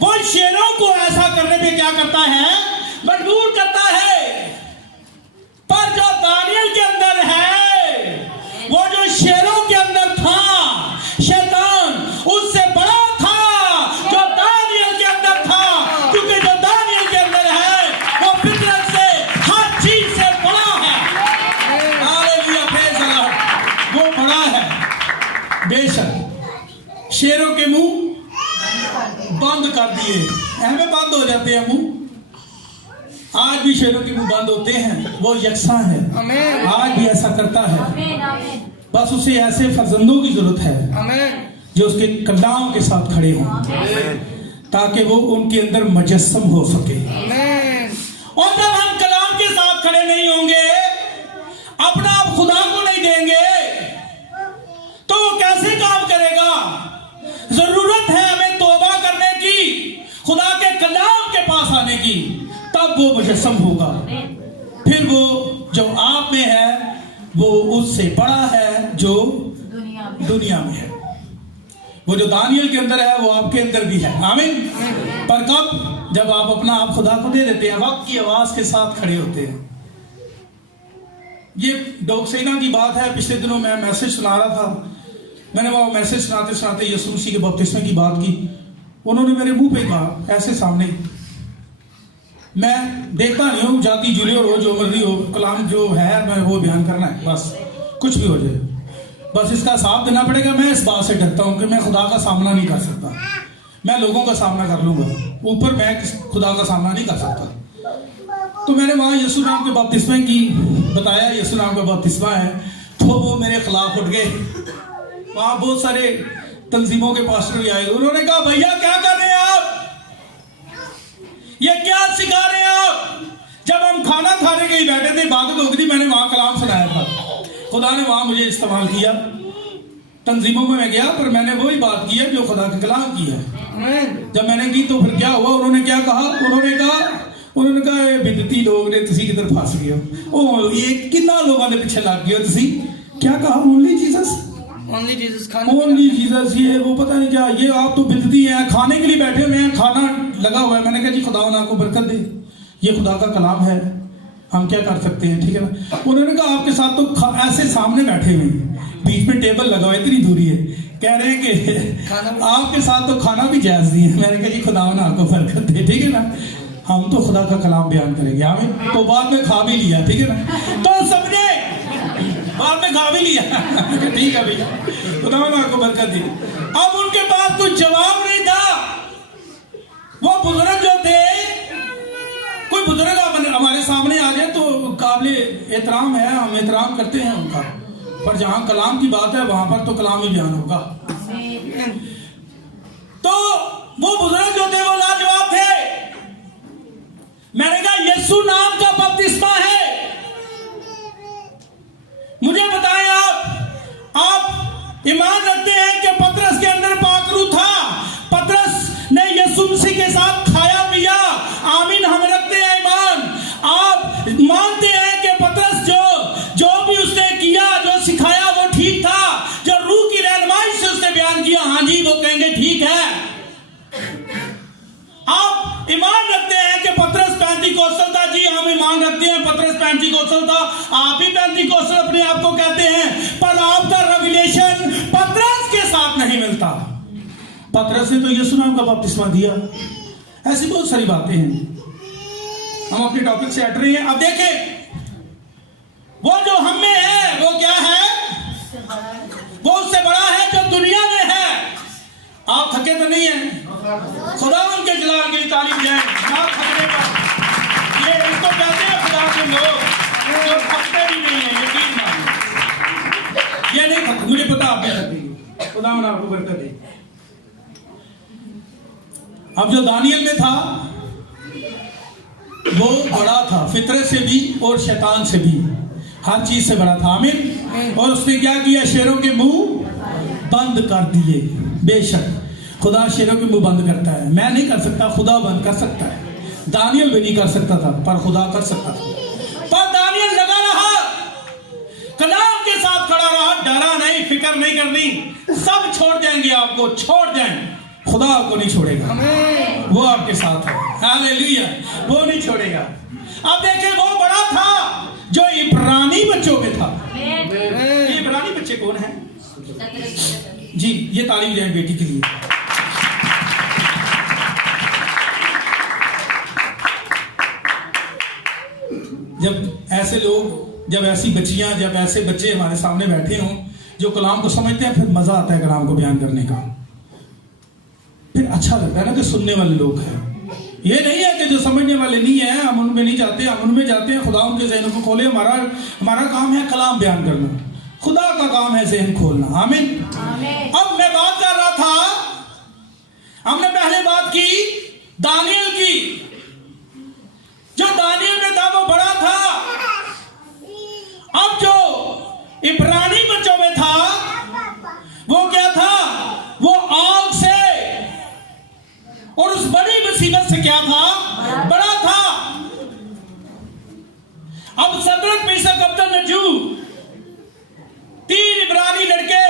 वो शेरों को ऐसा करने पे क्या करता है? मजबूर करता है। पर जो दानियल के अंदर है, वो जो शेरों के अंदर था, शैतान उससे बड़ा था जो दानियल के अंदर था। क्योंकि जो दानियल के अंदर है वो फितरत से, हर चीज से बड़ा है। Hallelujah, praise the Lord. वो बड़ा है। बेशक शेरों के मुंह बंद कर दिए, हमें बंद हो जाते हैं मुंह। आज भी शेरों के मुंह बंद होते हैं। वो यकसा है, आज भी ऐसा करता है। बस उसे ऐसे फर्जंदों की जरूरत है जो उसके कलाम के साथ खड़े हों, ताकि वो उनके अंदर मुजस्सम हो सके। और जब हम कलाम के साथ खड़े नहीं होंगे, अपना आप खुदा को नहीं देंगे, तो वो कैसे काम करेगा? जरूरत है हमें तौबा करने की, खुदा के कलाम के पास आने की, तब वो मुजस्सम होगा। फिर वो जो आप में है वो उससे बड़ा है जो दुनिया में है। वो जो दानियल के अंदर है वो आपके अंदर भी है। आमीन। पर कब? जब आप अपना आप खुदा को दे देते हैं, वक्त की आवाज के साथ खड़े होते हैं। ये डोकसेना की बात है। पिछले दिनों मैं मैसेज सुना रहा था, मैंने वो मैसेज सुनाते सुनाते यीशु मसीह के बपतिस्मे की बात की। उन्होंने मेरे मुंह पे कहा, ऐसे सामने। मैं देखता नहीं हूँ, जाति जुली और हो जो मर्जी हो, कलाम जो है मैं वो बयान करना है, बस कुछ भी हो जाए, बस इसका साथ देना पड़ेगा। मैं इस बात से डरता हूँ कि मैं खुदा का सामना नहीं कर सकता। मैं लोगों का सामना कर लूंगा, ऊपर मैं खुदा का सामना नहीं कर सकता। तो मैंने वहाँ यीशु नाम के बपतिस्मे की बताया, यीशु नाम का बपतिस्मा है, तो वो मेरे खिलाफ उठ गए। वहाँ बहुत सारे तंजीमों के पास्टर भी आए, उन्होंने कहा भैया क्या कर रहे हैं आप, ये क्या सिखा रहे हैं आप? जब हम खाना खाने के लिए बैठे थे, इबादत हो गई थी, मैंने वहां कलाम सुनाया था। खुदा ने वहां मुझे इस्तेमाल किया। तंजीमों में मैं गया, पर मैंने वही बात की है जो खुदा के कलाम की है। जब मैंने की तो फिर क्या हुआ? उन्होंने क्या कहा? उन्होंने कहा बिदती लोग ने तुसी किधर फंस गए हो, ओ ये कितना लोगों ने पीछे लग गए हो तुसी। क्या कहा? ओनली जीसस, ओनली जीसस, ये वो पता नहीं क्या, ये आप तो बिदती हैं, खाने के लिए बैठे हुए हैं, खाना लगा हुआ है। मैंने कहा जी खुदा आपको बरकत दे, ये खुदा का कलाम है, हम क्या कर सकते हैं, ठीक है ना। उन्होंने कहा आपके साथ तो ऐसे सामने बैठे हुए हैं, बीच में टेबल लगा हुआ है, इतनी दूरी है, कह रहे हैं कि आपके साथ तो खाना भी जायज नहीं है। मैंने कहा जी खुदा आपको बरकत दे, ठीक है ना, हम तो खुदा का कलाम बयान करेंगे। हमें तो बाद में खा भी लिया, ठीक है ना, तो समझे, बाद में खा भी लिया, ठीक है भैया, खुदा आपको बरकत दी। अब उनके पास कुछ जवाब नहीं था। वो बुजुर्ग जो थे, कोई बुजुर्ग हमारे सामने आ जाए तो काबिल एहतराम है, हम एहतराम करते हैं उनका, पर जहां कलाम की बात है वहां पर तो कलाम ही बयान होगा। तो वो बुजुर्ग जो थे वो लाजवाब थे। मैंने कहा यीशु नाम का बपतिस्मा है, मुझे बताएं आप ईमान रखते हैं कि पतरस के अंदर पाक रूह था? पतरस आप ही पेंटिकोस्टल अपने आप को कहते हैं, पर आपका रेवलेशन पतरस के साथ नहीं मिलता। पतरस ने तो यीशु नाम का बपतिस्मा दिया। ऐसी बहुत सारी बातें हैं। हम अपने टॉपिक से हट रहे हैं। अब देखें, वो जो हम में है वो क्या है? वो उससे बड़ा है जो दुनिया में है। आप थके तो नहीं हैं? खुदा उनके जलाल के लिए तालीम दें। आप थकने पर ये इसको कहते हैं खुदा के लोग जो थकते भी नहीं है। यकीन मानिए, ये नहीं थकते। मुझे पता आप थकेंगे। खुदा आपको बरकत दे। अब जो दानियल में था वो बड़ा था, फितरत से भी और शैतान से भी, हर चीज से बड़ा था। आमीन। और उसने क्या किया? शेरों के मुंह बंद कर दिए। बेशक खुदा शेरों के मुंह बंद करता है। मैं नहीं कर सकता, खुदा बंद कर सकता है। दानियल भी नहीं कर सकता था, पर खुदा कर सकता था। पर दानियल लगा रहा, कलाम के साथ खड़ा रहा, डरा नहीं, फिक्र नहीं करनी। सब छोड़ जाएंगे, आपको छोड़ जाएंगे, खुदा आपको नहीं छोड़ेगा। वो आपके साथ है। हालेलुया। वो नहीं छोड़ेगा। अब देखिए, वो बड़ा था जो इब्रानी बच्चों में था। ये इब्रानी बच्चे कौन हैं? जी, ये तालीम दें बेटी के लिए। जब ऐसे लोग, जब ऐसी बच्चियां, जब ऐसे बच्चे हमारे सामने बैठे हों जो कलाम को समझते हैं, फिर मजा आता है कलाम को बयान करने का। फिर अच्छा लगता है ना कि सुनने वाले लोग हैं। ये नहीं है कि जो समझने वाले नहीं है हम उनमें नहीं जाते, हम उनमें जाते हैं। खुदा उनके ज़हनों को खोले। हमारा काम है कलाम बयान करना, खुदा का काम है ज़हन खोलना। आमीन। अब मैं बात कर रहा था, हमने पहले बात की दानियल की। जो दानियल में था वो बड़ा था। अब जो इब्रानी बच्चों में था वो क्या था? वो आग से और उस बड़ी मुसीबत से क्या था? बड़ा था। अब सदरक, मीशक, अब्दनगो, 3 इब्रानी लड़के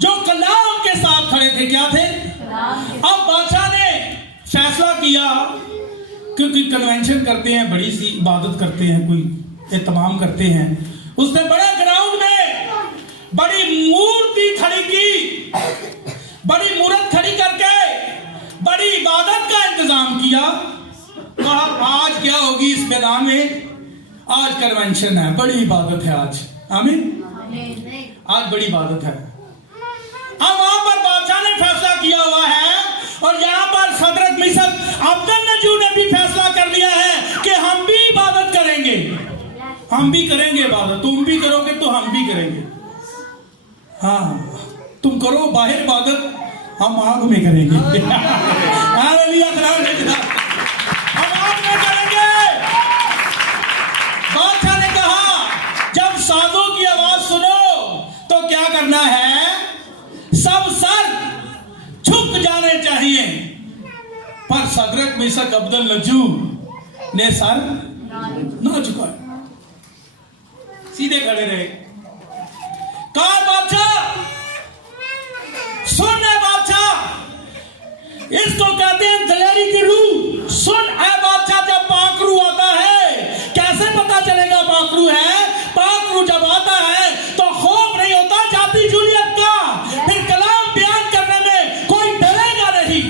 जो कलाम के साथ खड़े थे, क्या थे? अब बादशाह ने फैसला किया, क्योंकि कन्वेंशन करते हैं, बड़ी सी इबादत करते हैं, कोई एहतमाम करते हैं। उसने बड़े ग्राउंड में बड़ी मूर्ति खड़ी की, बड़ी मूर्त खड़ी करके बड़ी इबादत का इंतजाम किया। कहा आज क्या होगी इस मैदान में? आज कन्वेंशन है, बड़ी इबादत है आज। आमीन। आज बड़ी इबादत है। अब वहां पर बादशाह ने फैसला किया हुआ है, और यहाँ पर सदरक, मीशक, अब्दनगो ने भी फैसला कर लिया है कि हम भी इबादत करेंगे। हम भी करेंगे इबादत। तुम भी करोगे तो हम भी करेंगे। हाँ, तुम करो बाहर इबादत, हम आग में करेंगे। हम आग में करेंगे। बादशाह ने कहा जब साजों की आवाज सुनो तो क्या करना है? सब सर झुक जाने चाहिए। पर सदरक, मीशक, अब्दनगो ने सर न झुकाया, सीधे खड़े रहे। कहा बादशाह सुन, है बादशाह, इसको कहते हैं दलेरी की रूह। सुन है बादशाह, जब पाकरू आता है, कैसे पता चलेगा पाकरू है? पाकरू जब आता है तो खौफ नहीं होता जाति जूलियत का, फिर कलाम बयान करने में कोई डरेगा नहीं।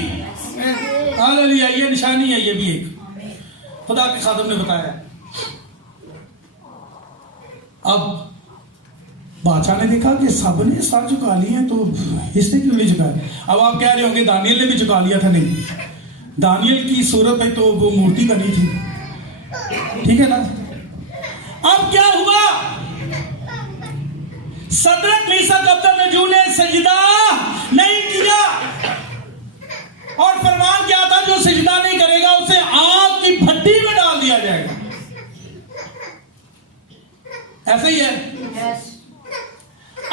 हालेलुया। ये निशानी है, ये भी एक खुदा के खादिम ने बताया। अब बादशाह ने देखा कि सबने सर झुका लिए हैं, तो इसने क्यों नहीं झुकाया? अब आप कह रहे होंगे दानियल ने भी झुका लिया था। नहीं, दानियल की सूरत में तो वो मूर्ति का नहीं थी, ठीक है ना। अब क्या हुआ? सदरक, मीशक, अब्दनगो ने सजदा नहीं किया, और फरमान क्या था? जो सजदा नहीं करेगा उसे आग की भट्टी में डाल दिया जाएगा। ऐसा ही है।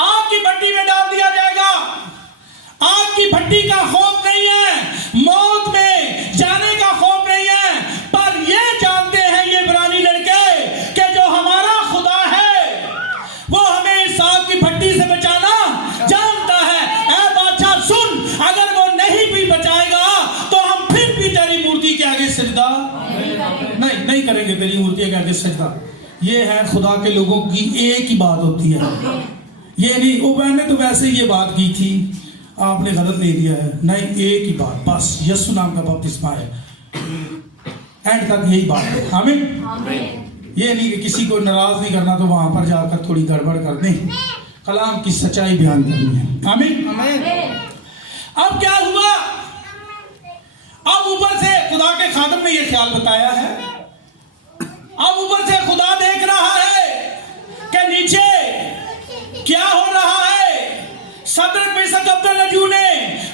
आग की भट्टी में डाल दिया जाएगा। आग की भट्टी का खौफ नहीं है, मौत में जाने का खौफ नहीं है, पर ये जानते हैं ये इब्रानी लड़के कि जो हमारा खुदा है वो हमें इस आग की भट्टी से बचाना जानता है। ऐ बादशाह सुन, अगर वो नहीं भी बचाएगा तो हम फिर भी तेरी मूर्ति के आगे सजदा नहीं करेंगे। तेरी मूर्ति के आगे सजदा ये है खुदा के लोगों की एक ही बात होती है। ये नहीं वो मैंने तो वैसे ये बात की थी, आपने गलत ले लिया है, नहीं एक ही बात, बस यीशु नाम का बपतिस्मा है, एंड तक यही बात है। आमीन। ये नहीं कि किसी को नाराज नहीं करना तो वहां पर जाकर थोड़ी गड़बड़ कर दें, कलाम की सच्चाई बयान करनी है। आमीन। अब क्या हुआ, अब ऊपर से खुदा के खादम ने यह ख्याल बताया है, अब ऊपर से खुदा देख रहा है कि नीचे क्या हो रहा है। सदर बिशप अब्दुल नजू ने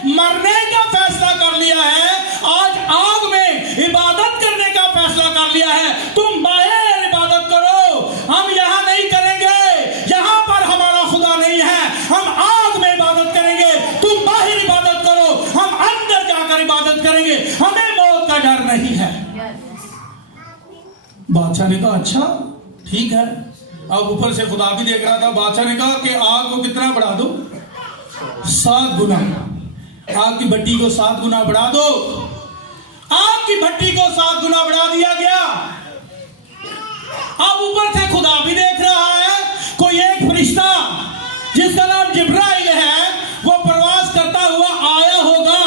मरने का फैसला कर लिया है, आज आग में इबादत करने का फैसला कर लिया है। तुम बाहर इबादत करो, हम यहां नहीं करेंगे, यहां पर हमारा खुदा नहीं है, हम आग में इबादत करेंगे। तुम बाहर इबादत करो, हम अंदर जाकर इबादत करेंगे, हमें मौत का डर नहीं है। बादशाह ने कहा अच्छा ठीक है। अब ऊपर से खुदा भी देख रहा था। बादशाह ने कहा कि आग को कितना बढ़ा दो, 7 गुना, आग की भट्टी को 7 गुना बढ़ा दो। आग की भट्टी को 7 गुना बढ़ा दिया गया। अब ऊपर से खुदा भी देख रहा है, कोई एक फरिश्ता जिसका नाम जिब्राइल है वो प्रवास करता हुआ आया होगा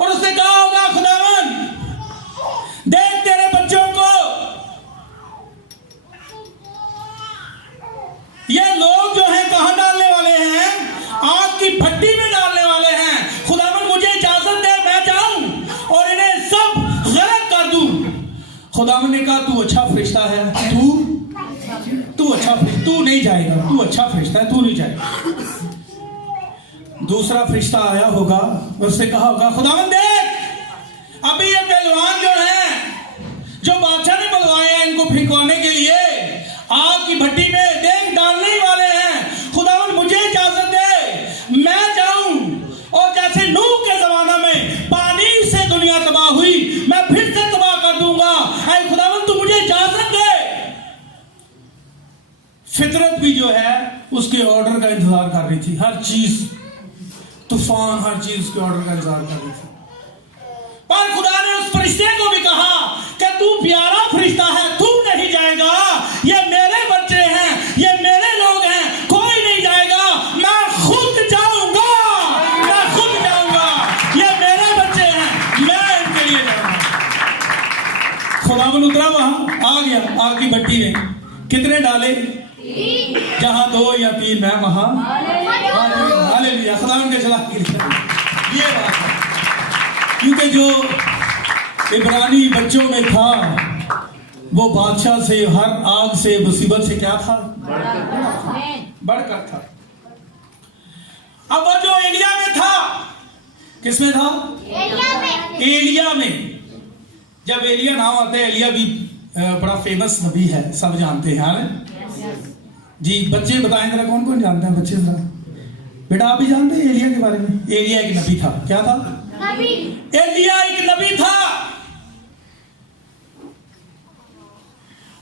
और उसने कहा होगा खुदावन देख तेरे बच्चों को, ये लोग जो हैं कहां डालने वाले हैं, आग की भट्टी में डालने वाले हैं। खुदावन मुझे इजाजत दे मैं जाऊं और इन्हें सब गरक कर दूं। खुदावन ने कहा तू अच्छा फरिश्ता है, तू अच्छा फरिश्ता, तू नहीं जाएगा, तू अच्छा फरिश्ता है, तू नहीं जाएगा। दूसरा फरिश्ता आया होगा, उससे कहा होगा खुदावन देख अभी ये पहलवान जो हैं, जो बादशाह ने बुलवाए हैं इनको फिकवाने के लिए आग की भट्टी में देख डालने ही वाले हैं। खुदावन मुझे इजाजत दे मैं जाऊं और जैसे नूह के जमाना में पानी से दुनिया तबाह हुई, मैं फिर से तबाह कर दूंगा। ऐ खुदावन तू मुझे इजाजत दे। फितरत भी जो है उसके ऑर्डर का इंतजार कर रही थी, हर चीज, तूफान, हर चीज उसके ऑर्डर का इंतजार कर रही थी। पर खुदा ने उस फरिश्ते को भी कहा कि तू प्यारा फरिश्ता है, तू नहीं जाएगा, ये मेरे बच्चे हैं, ये मेरे लोग हैं, कोई नहीं जाएगा, मैं खुद जाऊंगा, मैं खुद जाऊंगा, ये मेरे बच्चे हैं, मैं इनके लिए जाऊंगा। खुदावन उतरा वहां, आ गया आग की भट्टी में। कितने डाले, जहां 2 या 3 मैं वहां। हालेलुया, खुदावन के खिलाफ ये बात है। क्योंकि जो इब्रानी बच्चों में था वो बादशाह से, हर आग से, मुसीबत से क्या था, बढ़कर था। अब वो जो एलिया में था, किसमें था, एलिया में। जब एलिया नाम आता है, एलिया भी बड़ा फेमस नबी है, सब जानते हैं। हाँ जी, बच्चे बताएं जरा, कौन कौन जानते हैं बच्चे जरा, बेटा आप भी जानते हैं एलिया के बारे में। एलिया एक नबी था, क्या था, एलिया एक नबी था।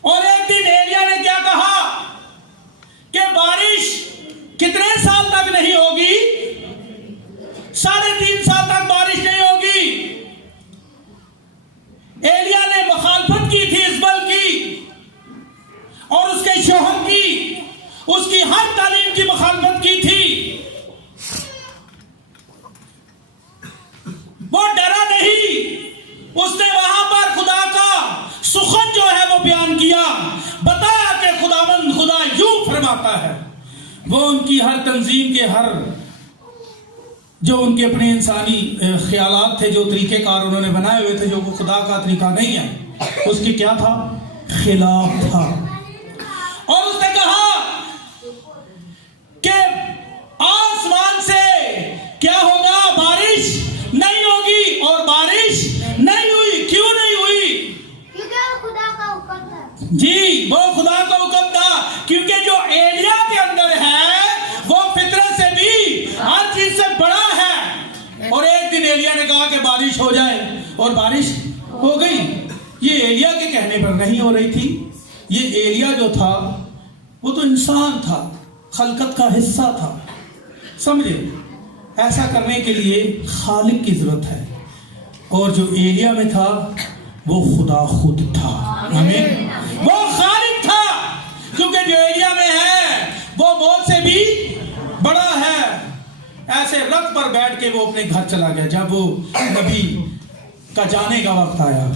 और एक दिन एलिया ने क्या कहा कि बारिश कितने साल तक नहीं होगी, 3.5 साल तक बारिश नहीं होगी। एलिया ने मुखालफत की थी इस्बल की और उसके शौहर की, उसकी हर तालीम की मुखालफत की थी। वो डरा नहीं, उसने वहां पर खुदा का सुखन जो है वो बयान किया, बताया कि खुदावंद खुदा यूं फरमाता है। वो उनकी हर तंजीम के, हर जो उनके अपने इंसानी ख्यालात थे, जो तरीकेकार उन्होंने बनाए हुए थे, जो वो खुदा का तरीका नहीं है, उसकी क्या था, खिलाफ था। और उसने कहा कि आसमान से क्या होगा, बारिश नहीं होगी, और बारिश नहीं हुई। क्यों नहीं हुई, क्योंकि वो खुदा का हुक्म था। जी, वो खुदा का हुक्म था। क्योंकि जो एलिया के अंदर है वो फितरत से भी हर चीज से बड़ा है। और एक दिन एलिया ने कहा कि बारिश हो जाए, और बारिश हो गई। ये एलिया के कहने पर नहीं हो रही थी। ये एलिया जो था वो तो इंसान था, खलकत का हिस्सा था, समझे। ऐसा करने के लिए खालिक की जरूरत है, और जो एलिया में था वो खुदा खुद था। आमीन। वो खालिक था, क्योंकि जो एरिया में है वो मौत से भी बड़ा है। ऐसे रथ पर बैठ के वो अपने घर चला गया जब वो नबी का जाने का वक्त आया।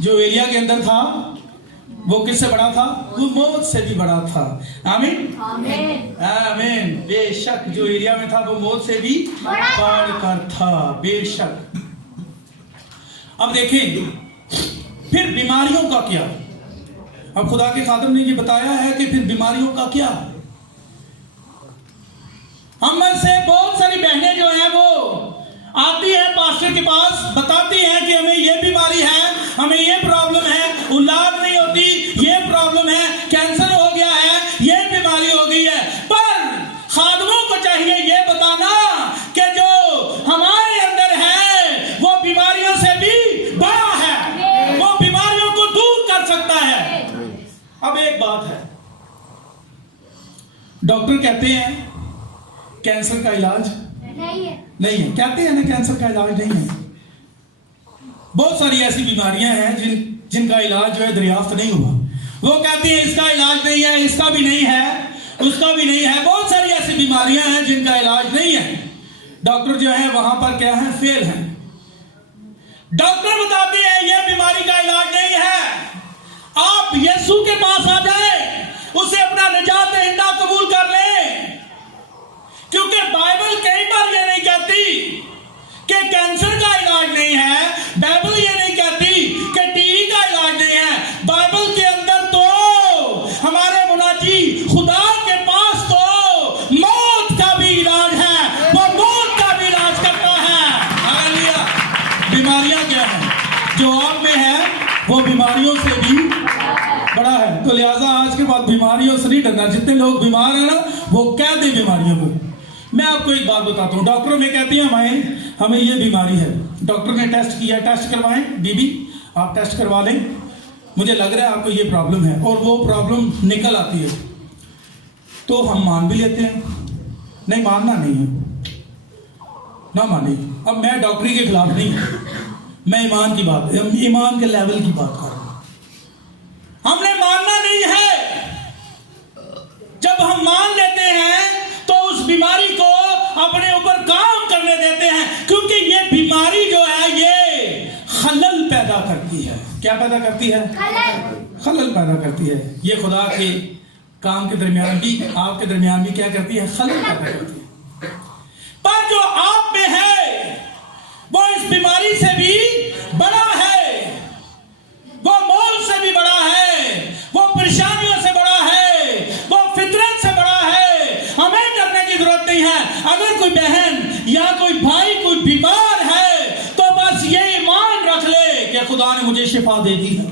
जो एरिया के अंदर था वो किससे बड़ा था? वो मौत से भी बड़ा था। आमीन आमीन। बेशक जो एरिया में था वो मौत से भी बढ़कर था, बेशक। अब देखें फिर बीमारियों का क्या। अब खुदा के खादिम ने ये बताया है कि फिर बीमारियों का क्या। हम में से बहुत सारी बहनें जो हैं वो आती है पास्टर के पास, बताती हैं कि हमें ये बीमारी है, हमें ये प्रॉब्लम है, औलाद नहीं होती, ये प्रॉब्लम है, कैंसर हो गया है, ये बीमारी हो गई है। पर खादिमों को चाहिए ये बताना कि जो हमारे अंदर है वो बीमारियों से भी बड़ा है, वो बीमारियों को दूर कर सकता है। अब एक बात है, डॉक्टर कहते हैं कैंसर का इलाज नहीं है, कहते हैं ना कैंसर का इलाज नहीं है। बहुत सारी ऐसी बीमारियां हैं जिनका इलाज जो है दरियाफ्त नहीं हुआ। वो कहते हैं इसका इलाज नहीं है, इसका भी नहीं है, उसका भी नहीं है। बहुत सारी ऐसी बीमारियां हैं जिनका इलाज नहीं है। डॉक्टर जो है वहां पर क्या है? फेल है। डॉक्टर बताते हैं यह बीमारी का इलाज नहीं है, आप यीशु के पास आ जाए, उसे अपना निजात दहिंदा कबूल कर ले। क्योंकि बाइबल कई बार ये नहीं कहती कि कैंसर का इलाज नहीं है, बाइबल ये नहीं कहती कि टीबी का इलाज नहीं है। बाइबल के अंदर तो हमारे मुनाजी खुदा के पास तो मौत का भी इलाज है, वो मौत का भी इलाज करता है। हालेलुया। बीमारियां क्या है? जो आप में है वो बीमारियों से भी बड़ा है। तो लिहाजा आज के बाद बीमारियों से नहीं डरना। जितने लोग बीमार हैं ना वो कह दे बीमारियों को। मैं आपको एक बात बताता हूँ, डॉक्टर में कहती है हमें ये बीमारी है, डॉक्टर ने टेस्ट किया, टेस्ट करवाएं, बीबी आप टेस्ट करवा लें, मुझे लग रहा है आपको ये प्रॉब्लम है, और वो प्रॉब्लम निकल आती है, तो हम मान भी लेते हैं। नहीं मानना नहीं है, ना माने। अब मैं डॉक्टरी के खिलाफ नहीं, मैं ईमान की बात, ईमान के लेवल की बात कर रहा हूं। हमने मानना नहीं है। जब हम मान लेते हैं तो उस बीमारी को अपने ऊपर काम करने देते हैं, क्योंकि ये बीमारी जो है ये खलल पैदा करती है। क्या पैदा करती है? खलल पैदा करती है। ये खुदा के काम के दरमियान भी, आपके दरमियान भी क्या करती है? खलल पैदा करती है। पर जो आप में है वो इस बीमारी से भी बड़ा है, वो मौत से भी बड़ा है, वो परेशानियों से बड़ा है, वो फितरत से बड़ा है। हमें डरने की जरूरत नहीं है। अगर कोई बहन या कोई भाई कोई बीमार है तो बस ये ईमान रख ले कि खुदा ने मुझे शिफा दे दी है।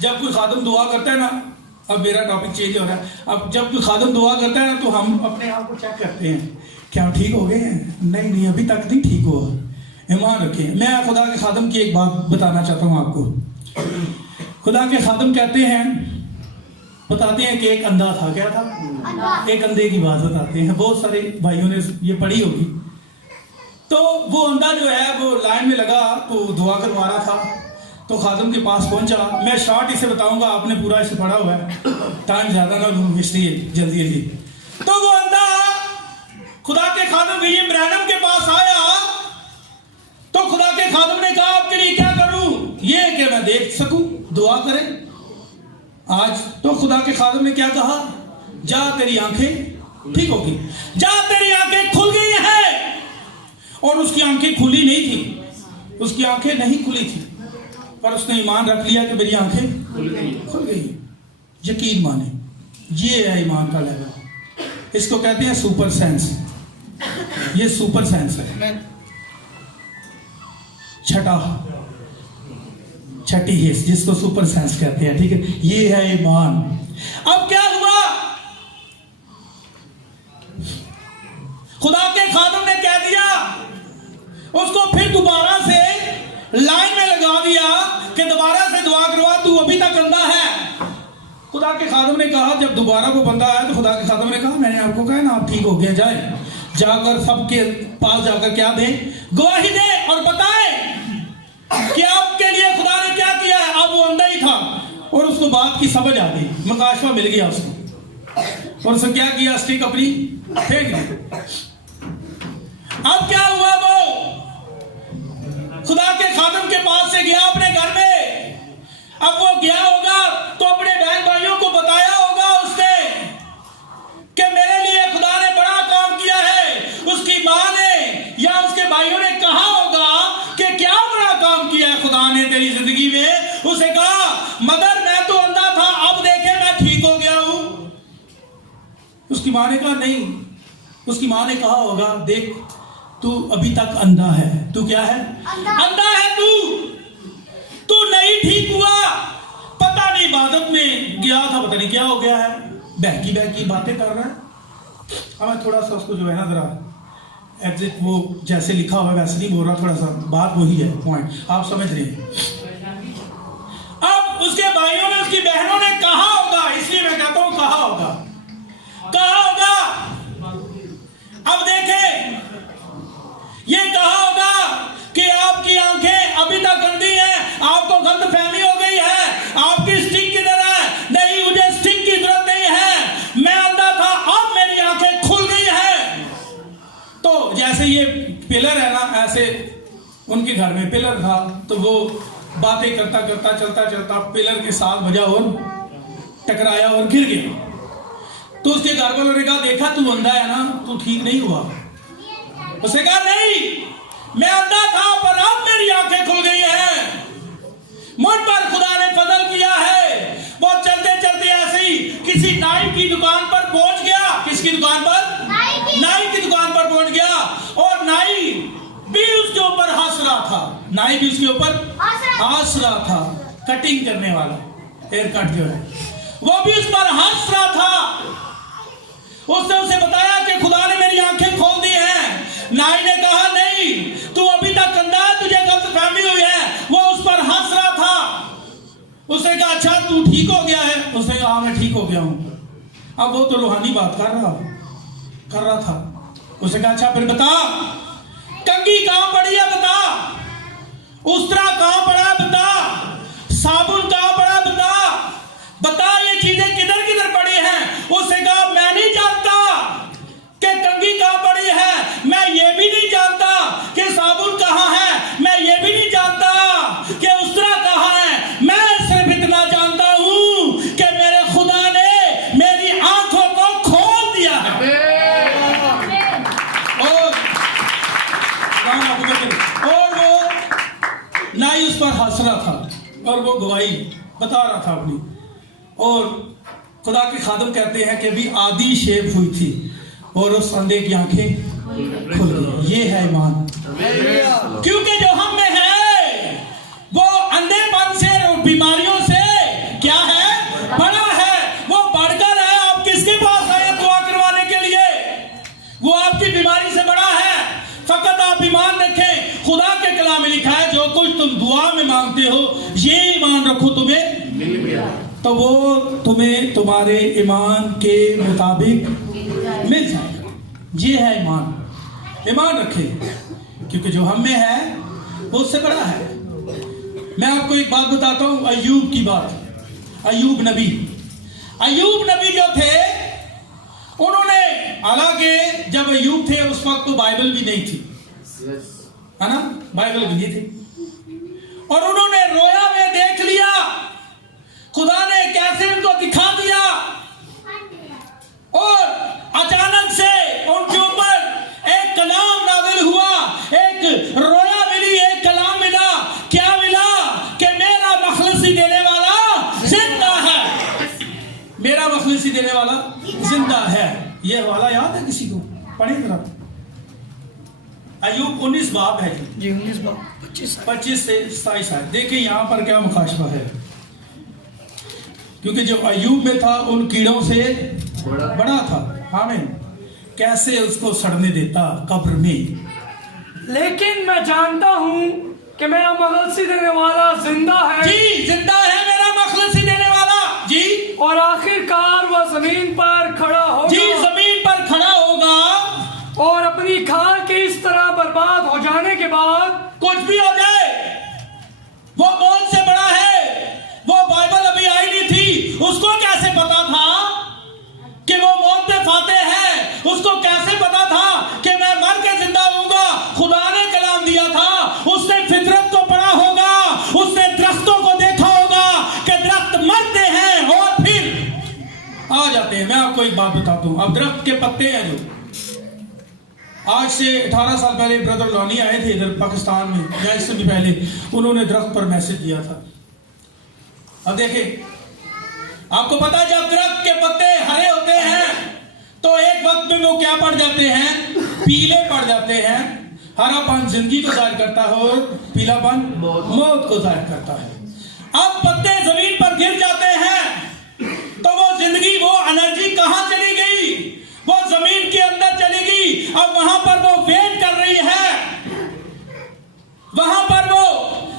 जब कोई खादिम दुआ करता है ना, अब मेरा टॉपिक चेंज हो रहा है, अब जब कोई खादिम दुआ करता है ना तो हम अपने आप को चेक करते हैं, क्या ठीक हो गए हैं? नहीं अभी तक नहीं ठीक हुआ। ईमान रखें। मैं खुदा के खादिम की एक बात बताना चाहता हूं आपको। खुदा के खादिम कहते हैं, बताते हैं कि एक अंधा था। क्या था? एक अंधे की बात बताते हैं। बहुत सारे भाइयों ने ये पढ़ी होगी। तो वो अंधा जो है वो लाइन में लगा तो दुआ करवा रहा था, तो खादिम के पास पहुंचा। मैं शॉर्ट इसे बताऊंगा, आपने पूरा इसे पढ़ा हुआ है, टाइम ज्यादा ना लूं इसलिए जल्दी जल्दी। तो वो अंधा खुदा के खादिम विलियम ब्रैनम के पास आया, तो खुदा के खादिम ने कहा आपके लिए क्या करूं? ये कि मैं देख सकूं, दुआ करें आज। तो खुदा के खादिम ने क्या कहा? जा तेरी आंखें ठीक होगी, जा तेरी आंखें खुल गई हैं। और उसकी आंखें खुली नहीं थी, उसकी आंखें नहीं खुली थी, पर उसने ईमान रख लिया कि मेरी आंखें खुल गई। यकीन माने, ये है ईमान का लेवल। इसको कहते हैं सुपर सेंस। ये सुपर सेंस है। छठी हिस्स जिसको सुपर सेंस कहते हैं, ठीक है। ये है ईमान। अब क्या हुआ? खुदा के खादिम ने कह दिया, उसको फिर दोबारा से लाइन में लगा दिया कि दोबारा से दुआ करवा, तू अभी तक अंधा है। खुदा के खादिम ने कहा, जब दोबारा वो बंदा आया तो खुदा के खादिम ने कहा, मैंने आपको कहा ना आप ठीक हो गया, जाए जाकर सबके पास जाकर क्या दे? गवाही दे और बताए कि आपके उसको बात की समझ आ गई, मुकाशवा मिल गया उसको, और उसने क्या किया, स्टिक अपनी फेंक दी। अब क्या हुआ, वो खुदा के खादिम के पास से गया अपने घर में। अब वो गया होगा तो अपने बहन भाइयों को बताया होगा उसने कि मेरे लिए खुदा ने बड़ा काम किया है। उसकी माँ ने या उसके भाइयों ने कहा होगा कि क्या बड़ा काम किया है खुदा ने तेरी जिंदगी में। उसे कहा, मदर मैं तो अंधा था, अब देखे मैं ठीक हो गया हूं। उसकी माँ ने कहा नहीं। उसकी माँ ने कहा होगा, देख तू अभी तक अंधा है। तू क्या है? अंधा है तू नहीं ठीक हुआ। पता नहीं इबादत में गया था, पता नहीं क्या हो गया है, बहकी बातें कर रहा है। अब मैं थोड़ा सा उसको जो है ना जरा एग्जिट वो जैसे लिखा हुआ है वैसे नहीं बोल रहा, थोड़ा सा बात वही है, पॉइंट आप समझ रहे हैं। अब उसके भाइयों ने, उसकी बहनों ने कहा होगा, इसलिए मैं कहता हूं कहा होगा। अब देखें, ये कहा होगा कि आपकी आंखें अभी तक अंधी हैं, आपको गलतफहमी हो गई है, आपकी स्टिक की तरह नहीं, मुझे स्टिक की जरूरत नहीं है, मैं अंधा था अब मेरी आंखें खुल गई है। तो जैसे ये पिलर है ना, ऐसे उनके घर में पिलर था, तो वो बातें करता करता चलता पिलर के साथ बजा और टकराया और गिर गया। तो उसके घर वालों ने कहा, देखा तू अंधा है ना, तू ठीक नहीं हुआ। उसने कहा नहीं, मैं अंधा था पर अब मेरी आंखें खुल गई हैं, मुझ पर खुदा ने फजल किया है। वो चलते चलते ऐसे ही किसी नाई की दुकान पर पहुंच गया। किसकी दुकान पर? नाई की दुकान पर पहुंच गया, और नाई भी उसके ऊपर हंस रहा था। नाई भी उसके ऊपर हंस रहा था। कटिंग करने वाला, हेयर कट जो है, वो भी उस पर हंस रहा था। उसने उसे बताया कि खुदा ने मेरी आंखें खोल दी हैं। नाई ने कहा नहीं, तू अभी तक अंधा है, तुझे गलतफहमी हुई है। वो उस पर हंस रहा था। उसने कहा, अच्छा तू ठीक हो गया है? उसने कहा, हाँ मैं ठीक हो गया हूं। अब वो तो रूहानी बात कर रहा था। उसने कहा, अच्छा फिर बता, कंघी कहां पड़ी है बता, उस्तरा कहां पड़ा है बता, साबुन कहां पड़ा है बता, ये चीजें किधर किधर पड़ी हैं। उसने कहा, मैं नहीं जानता कि कंघी कहां पड़ी है, मैं ये भी नहीं जानता कि साबुन कहां है, मैं ये भी नहीं जानता कि उस्तरा कहां है। मैं सिर्फ इतना जानता हूं कि मेरे खुदा ने मेरी आंखों को खोल दिया है। और वो नाई उस पर हंस रहा था और वो गवाही बता रहा था अपनी। और खुदा के खादिम कहते हैं कि अभी आधी शेप हुई थी और उस अंधे की आंखें खुल गई। ये है ईमान, क्योंकि जो हम में है वो अंधेपन से और बीमारियों से क्या है, बड़ा है, वो बढ़कर है। आप किसके पास आए दुआ करवाने के लिए? वो आपकी बीमारी से बड़ा है। फकत आप ईमान रखें। खुदा के कलाम में लिखा है, जो कुछ तुम दुआ में मांगते हो ये ईमान रखो तुम्हें तो वो तुम्हें तुम्हारे ईमान के मुताबिक मिल जाएगा। ये है ईमान रखें, क्योंकि जो हम में है वो उससे बड़ा है। मैं आपको एक बात बताता हूं, अय्यूब की बात। अय्यूब नबी जो थे, उन्होंने, हालांकि जब अय्यूब थे उस वक्त तो बाइबल भी नहीं थी, है ना, बाइबल भी नहीं थी, और उन्होंने रोया में देख लिया, खुदा ने कैसे उनको दिखा दिया, और अचानक से उनके ऊपर एक कलाम नाज़िल हुआ, एक रोया मिली, एक कलाम मिला। क्या मिला? कि मेरा मखलसी देने वाला जिंदा है, मेरा मखलसी देने वाला जिंदा है। ये वाला याद है किसी को? पढ़े जरा। अय्यूब 19 बाब है जी, 19 बाब 25 से 27 है। देखिए यहाँ पर क्या मुखाशबा है, क्योंकि जो अय्यूब में था उन कीड़ों से बड़ा था। आमीन। कैसे उसको सड़ने देता कब्र में। लेकिन मैं जानता हूँ कि मेरा मखलसी देने वाला जिंदा है। जी, जिंदा है मेरा मखलसी देने वाला जी। और आखिरकार वह जमीन पर खड़ा होगा। जी, जमीन पर खड़ा होगा। और अपनी खाल के इस तरह बर्बाद हो जाने के बाद, कुछ भी हो जाए, वो कौन से बड़ा है। वो बाइबल अभी आई नहीं थी, उसको कैसे पता था कि वो मौत पे फाते है? उसको कैसे पता था कि मैं मर के जिंदा होऊंगा? खुदा ने कलाम दिया था। उसने फितरत को पढ़ा होगा, उसने दरख्तों को देखा होगा कि दरख्त मरते हैं और फिर आ जाते हैं। मैं आपको एक बात बताता हूं। अब दरख्त के पत्ते हैं जो आज से 18 साल पहले ब्रदर लॉनी आए थे इधर पाकिस्तान में, या इससे भी पहले, उन्होंने दरख्त पर मैसेज दिया था। अब देखें, आपको पता है जब दरख्त के पत्ते हरे होते हैं तो एक वक्त में वो क्या पड़ जाते हैं? पीले पड़ जाते हैं। हरापन जिंदगी को जाहिर करता है और पीलापन मौत को जाहिर करता है। अब पत्ते जमीन पर गिर जाते हैं तो वो जिंदगी, वो एनर्जी कहां चली गई? वो जमीन के अंदर चली गई। अब वहां पर वो वेट कर रही है, वहां पर वो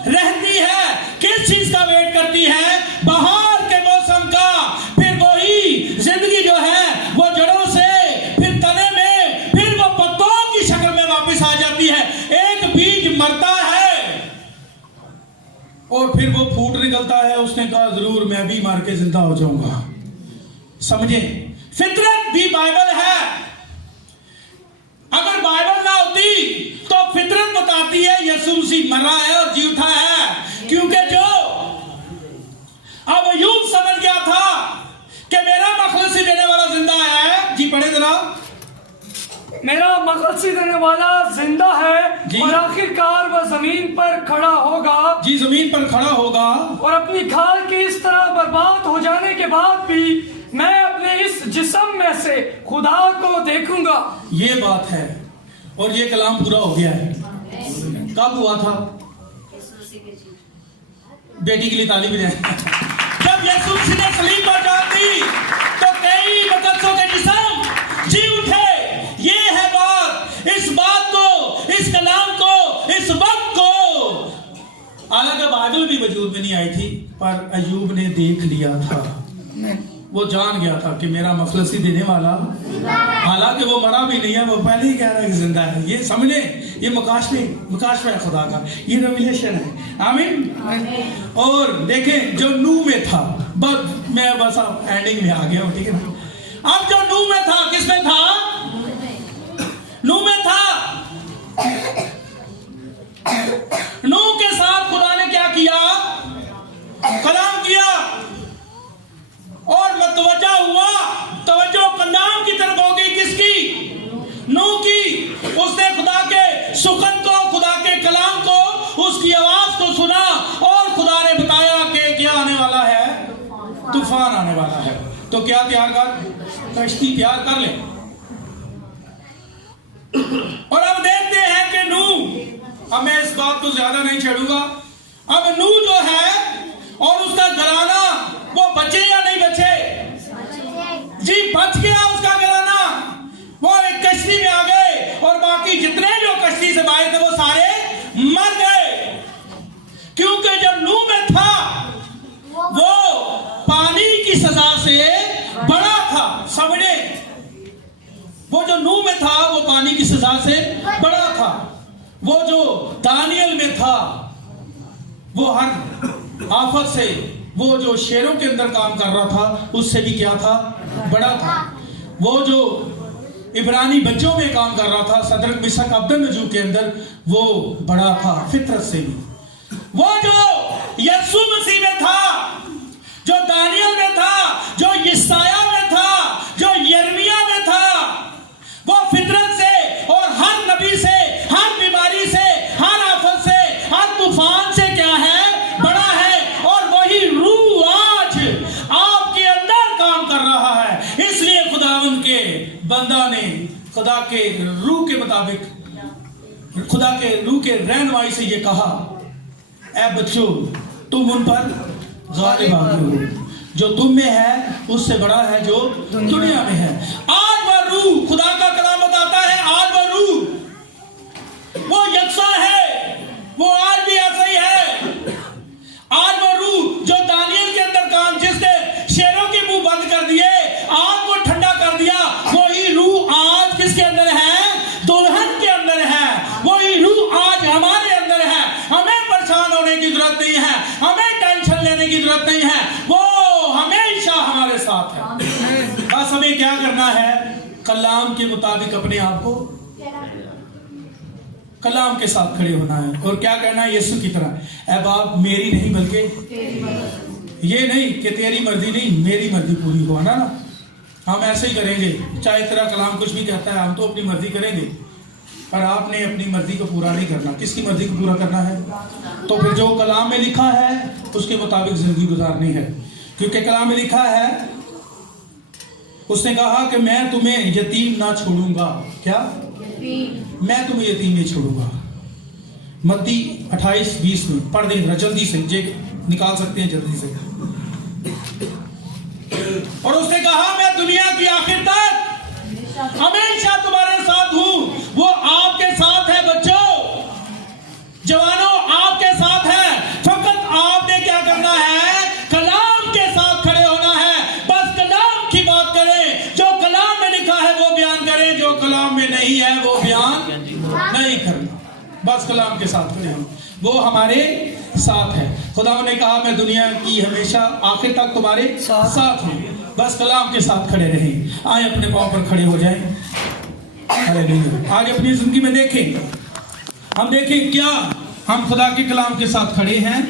रहती है। किस चीज का वेट करती है? बाहर के मौसम का। फिर वही जिंदगी जो है वो जड़ों से, फिर तने में, फिर वो पत्तों की शक्ल में वापस आ जाती है। एक बीज मरता है और फिर वो फूट निकलता है। उसने कहा जरूर मैं भी मार के जिंदा हो जाऊंगा। समझे? फितरत भी बाइबल है। अगर बाइबल ना होती तो फितरत बताती है यीशु मसीह मरा है और जी उठा है। क्योंकि जो अब अय्यूब समझ गया था कि मेरा मखलसी देने वाला जिंदा है। जी पढ़े जरा। मेरा मखलसी देने वाला जिंदा है और आखिरकार वह जमीन पर खड़ा होगा। जी जमीन पर खड़ा होगा। और अपनी खाल की इस तरह बर्बाद हो जाने के बाद भी मैं अपने इस जिस्म में से खुदा को देखूंगा। ये बात है और ये कलाम पूरा हो गया है। कब हुआ था? बेटी के लिए ताली बजाएं। जब यीशु मसीह ने सलीब पर जान दी तो कई मुकद्दसों के जिस्म जी उठे। ये है बात। इस बात को, इस कलाम को, इस वक्त को, हालांकि बाइबल भी वजूद में नहीं आई थी, पर अय्यूब ने देख लिया था। वो जान गया था कि मेरा मखलसी देने वाला, हालांकि वो मरा भी नहीं है, वो पहले ही कह रहा है कि जिंदा है। ये समझ लें, ये मुकाशफा है खुदा का, ये रेवलेशन है। आमीन। और देखें जो नूह में था, मैं बस अब एंडिंग में आ गया हूं, ठीक है ना। अब जो नूह में था, किसमें था? नूह में था। नूह के साथ खुदा ने क्या किया? कलाम किया और मतवजा हुआ। तवज्जो कलाम की तरफ हो गई। किसकी? नूह की। उसने खुदा के सुकन को, खुदा के कलाम को, उसकी आवाज को सुना और खुदा ने बताया कि क्या आने वाला है? तूफान आने वाला है। तो क्या तैयार कर? कश्ती तैयार कर ले। और अब देखते हैं कि नूह, अब मैं इस बात को ज्यादा नहीं छेड़ूंगा। अब नूह जो है और उसका घराना, वो बचे या नहीं बचे? जी बच गया उसका घराना। वो एक कश्ती में आ गए और बाकी जितने जो कश्ती से बाहर थे वो सारे मर गए। क्योंकि जब नूह में था वो पानी की सजा से बड़ा था। समझे? वो जो नूह में था वो पानी की सजा से बड़ा था। वो जो दानियल में था वो हर आफत से, वो जो शेरों के अंदर काम कर रहा था उससे भी क्या था? बड़ा था। वो जो इब्रानी बच्चों में काम कर रहा था, सदरक मिशक अब्दुन्नजू के अंदर, वो बड़ा था फितरत से भी। वो जो यीशु मसीह में था, जो दानियल में था, जो यशायाह में था, जो यिर्मयाह में था, वो फितरत से और हर नबी से, हर बीमारी से, हर आफत से, हर तूफान से क्या है? बड़ा है। और वही रूह आज आपके अंदर काम कर रहा है। इसलिए खुदावंद के बंदा ने खुदा के रूह के मुताबिक, खुदा के रूह के रहनुमाई से ये कहा, ऐ बच्चों तुम उन पर गालिब आ गए हो। जो तुम में है उससे बड़ा है जो दुनिया में है। आज वह रूह, खुदा का कलाम बताता है, आज वह रूह वो यकसा है, वो आज भी ऐसा ही है। आज वो रूह जो दानियल के अंदर काम, जिसने शेरों के मुंह बंद कर दिए, आग को ठंडा कर दिया, वही रूह आज किसके अंदर है? दुल्हन के अंदर है। वही रूह आज हमारे अंदर है। हमें परेशान होने की जरूरत नहीं है, हमें टेंशन लेने की जरूरत नहीं है। वो हमेशा कलाम के मुताबिक अपने आप को कलाम के साथ खड़े होना है और क्या कहना है यीशु की तरह, ऐ बाप मेरी नहीं बल्कि ये नहीं कि तेरी मर्जी नहीं मेरी मर्जी पूरी हो ना। हम ऐसे ही करेंगे, चाहे तेरा कलाम कुछ भी कहता है हम तो अपनी मर्जी करेंगे, पर आपने अपनी मर्जी को पूरा नहीं करना। किसकी मर्जी को पूरा करना है? तो फिर जो कलाम में लिखा है उसके मुताबिक जिंदगी गुजारनी है, क्योंकि कलाम में लिखा है, उसने कहा कि मैं तुम्हें यतीम ना छोड़ूंगा। क्या? मैं तुम्हें यतीम नहीं छोड़ूंगा। मत्ती 28:20 में पढ़ दें जल्दी से, जे निकाल सकते हैं जल्दी से। और उसने कहा मैं दुनिया की आखिर तक हमेशा तुम्हारे साथ हूं। वो आपके साथ है बच्चों, जवानों आपके साथ है। फकत आपने क्या करना है? कलाम के साथ खड़े होना है। बस कलाम की बात करें, जो कलाम में लिखा है वो बयान करें, जो कलाम में नहीं है वो बयान नहीं करना। बस कलाम के साथ खड़े हो, वो हमारे साथ है। खुदा ने कहा मैं दुनिया की हमेशा आखिर तक तुम्हारे साथ हूं। बस कलाम के साथ खड़े रहें। आए अपने पांव पर खड़े हो जाएं। हालेलुया। आज अपनी जिंदगी में देखें, हम देखें क्या हम खुदा के कलाम के साथ खड़े हैं।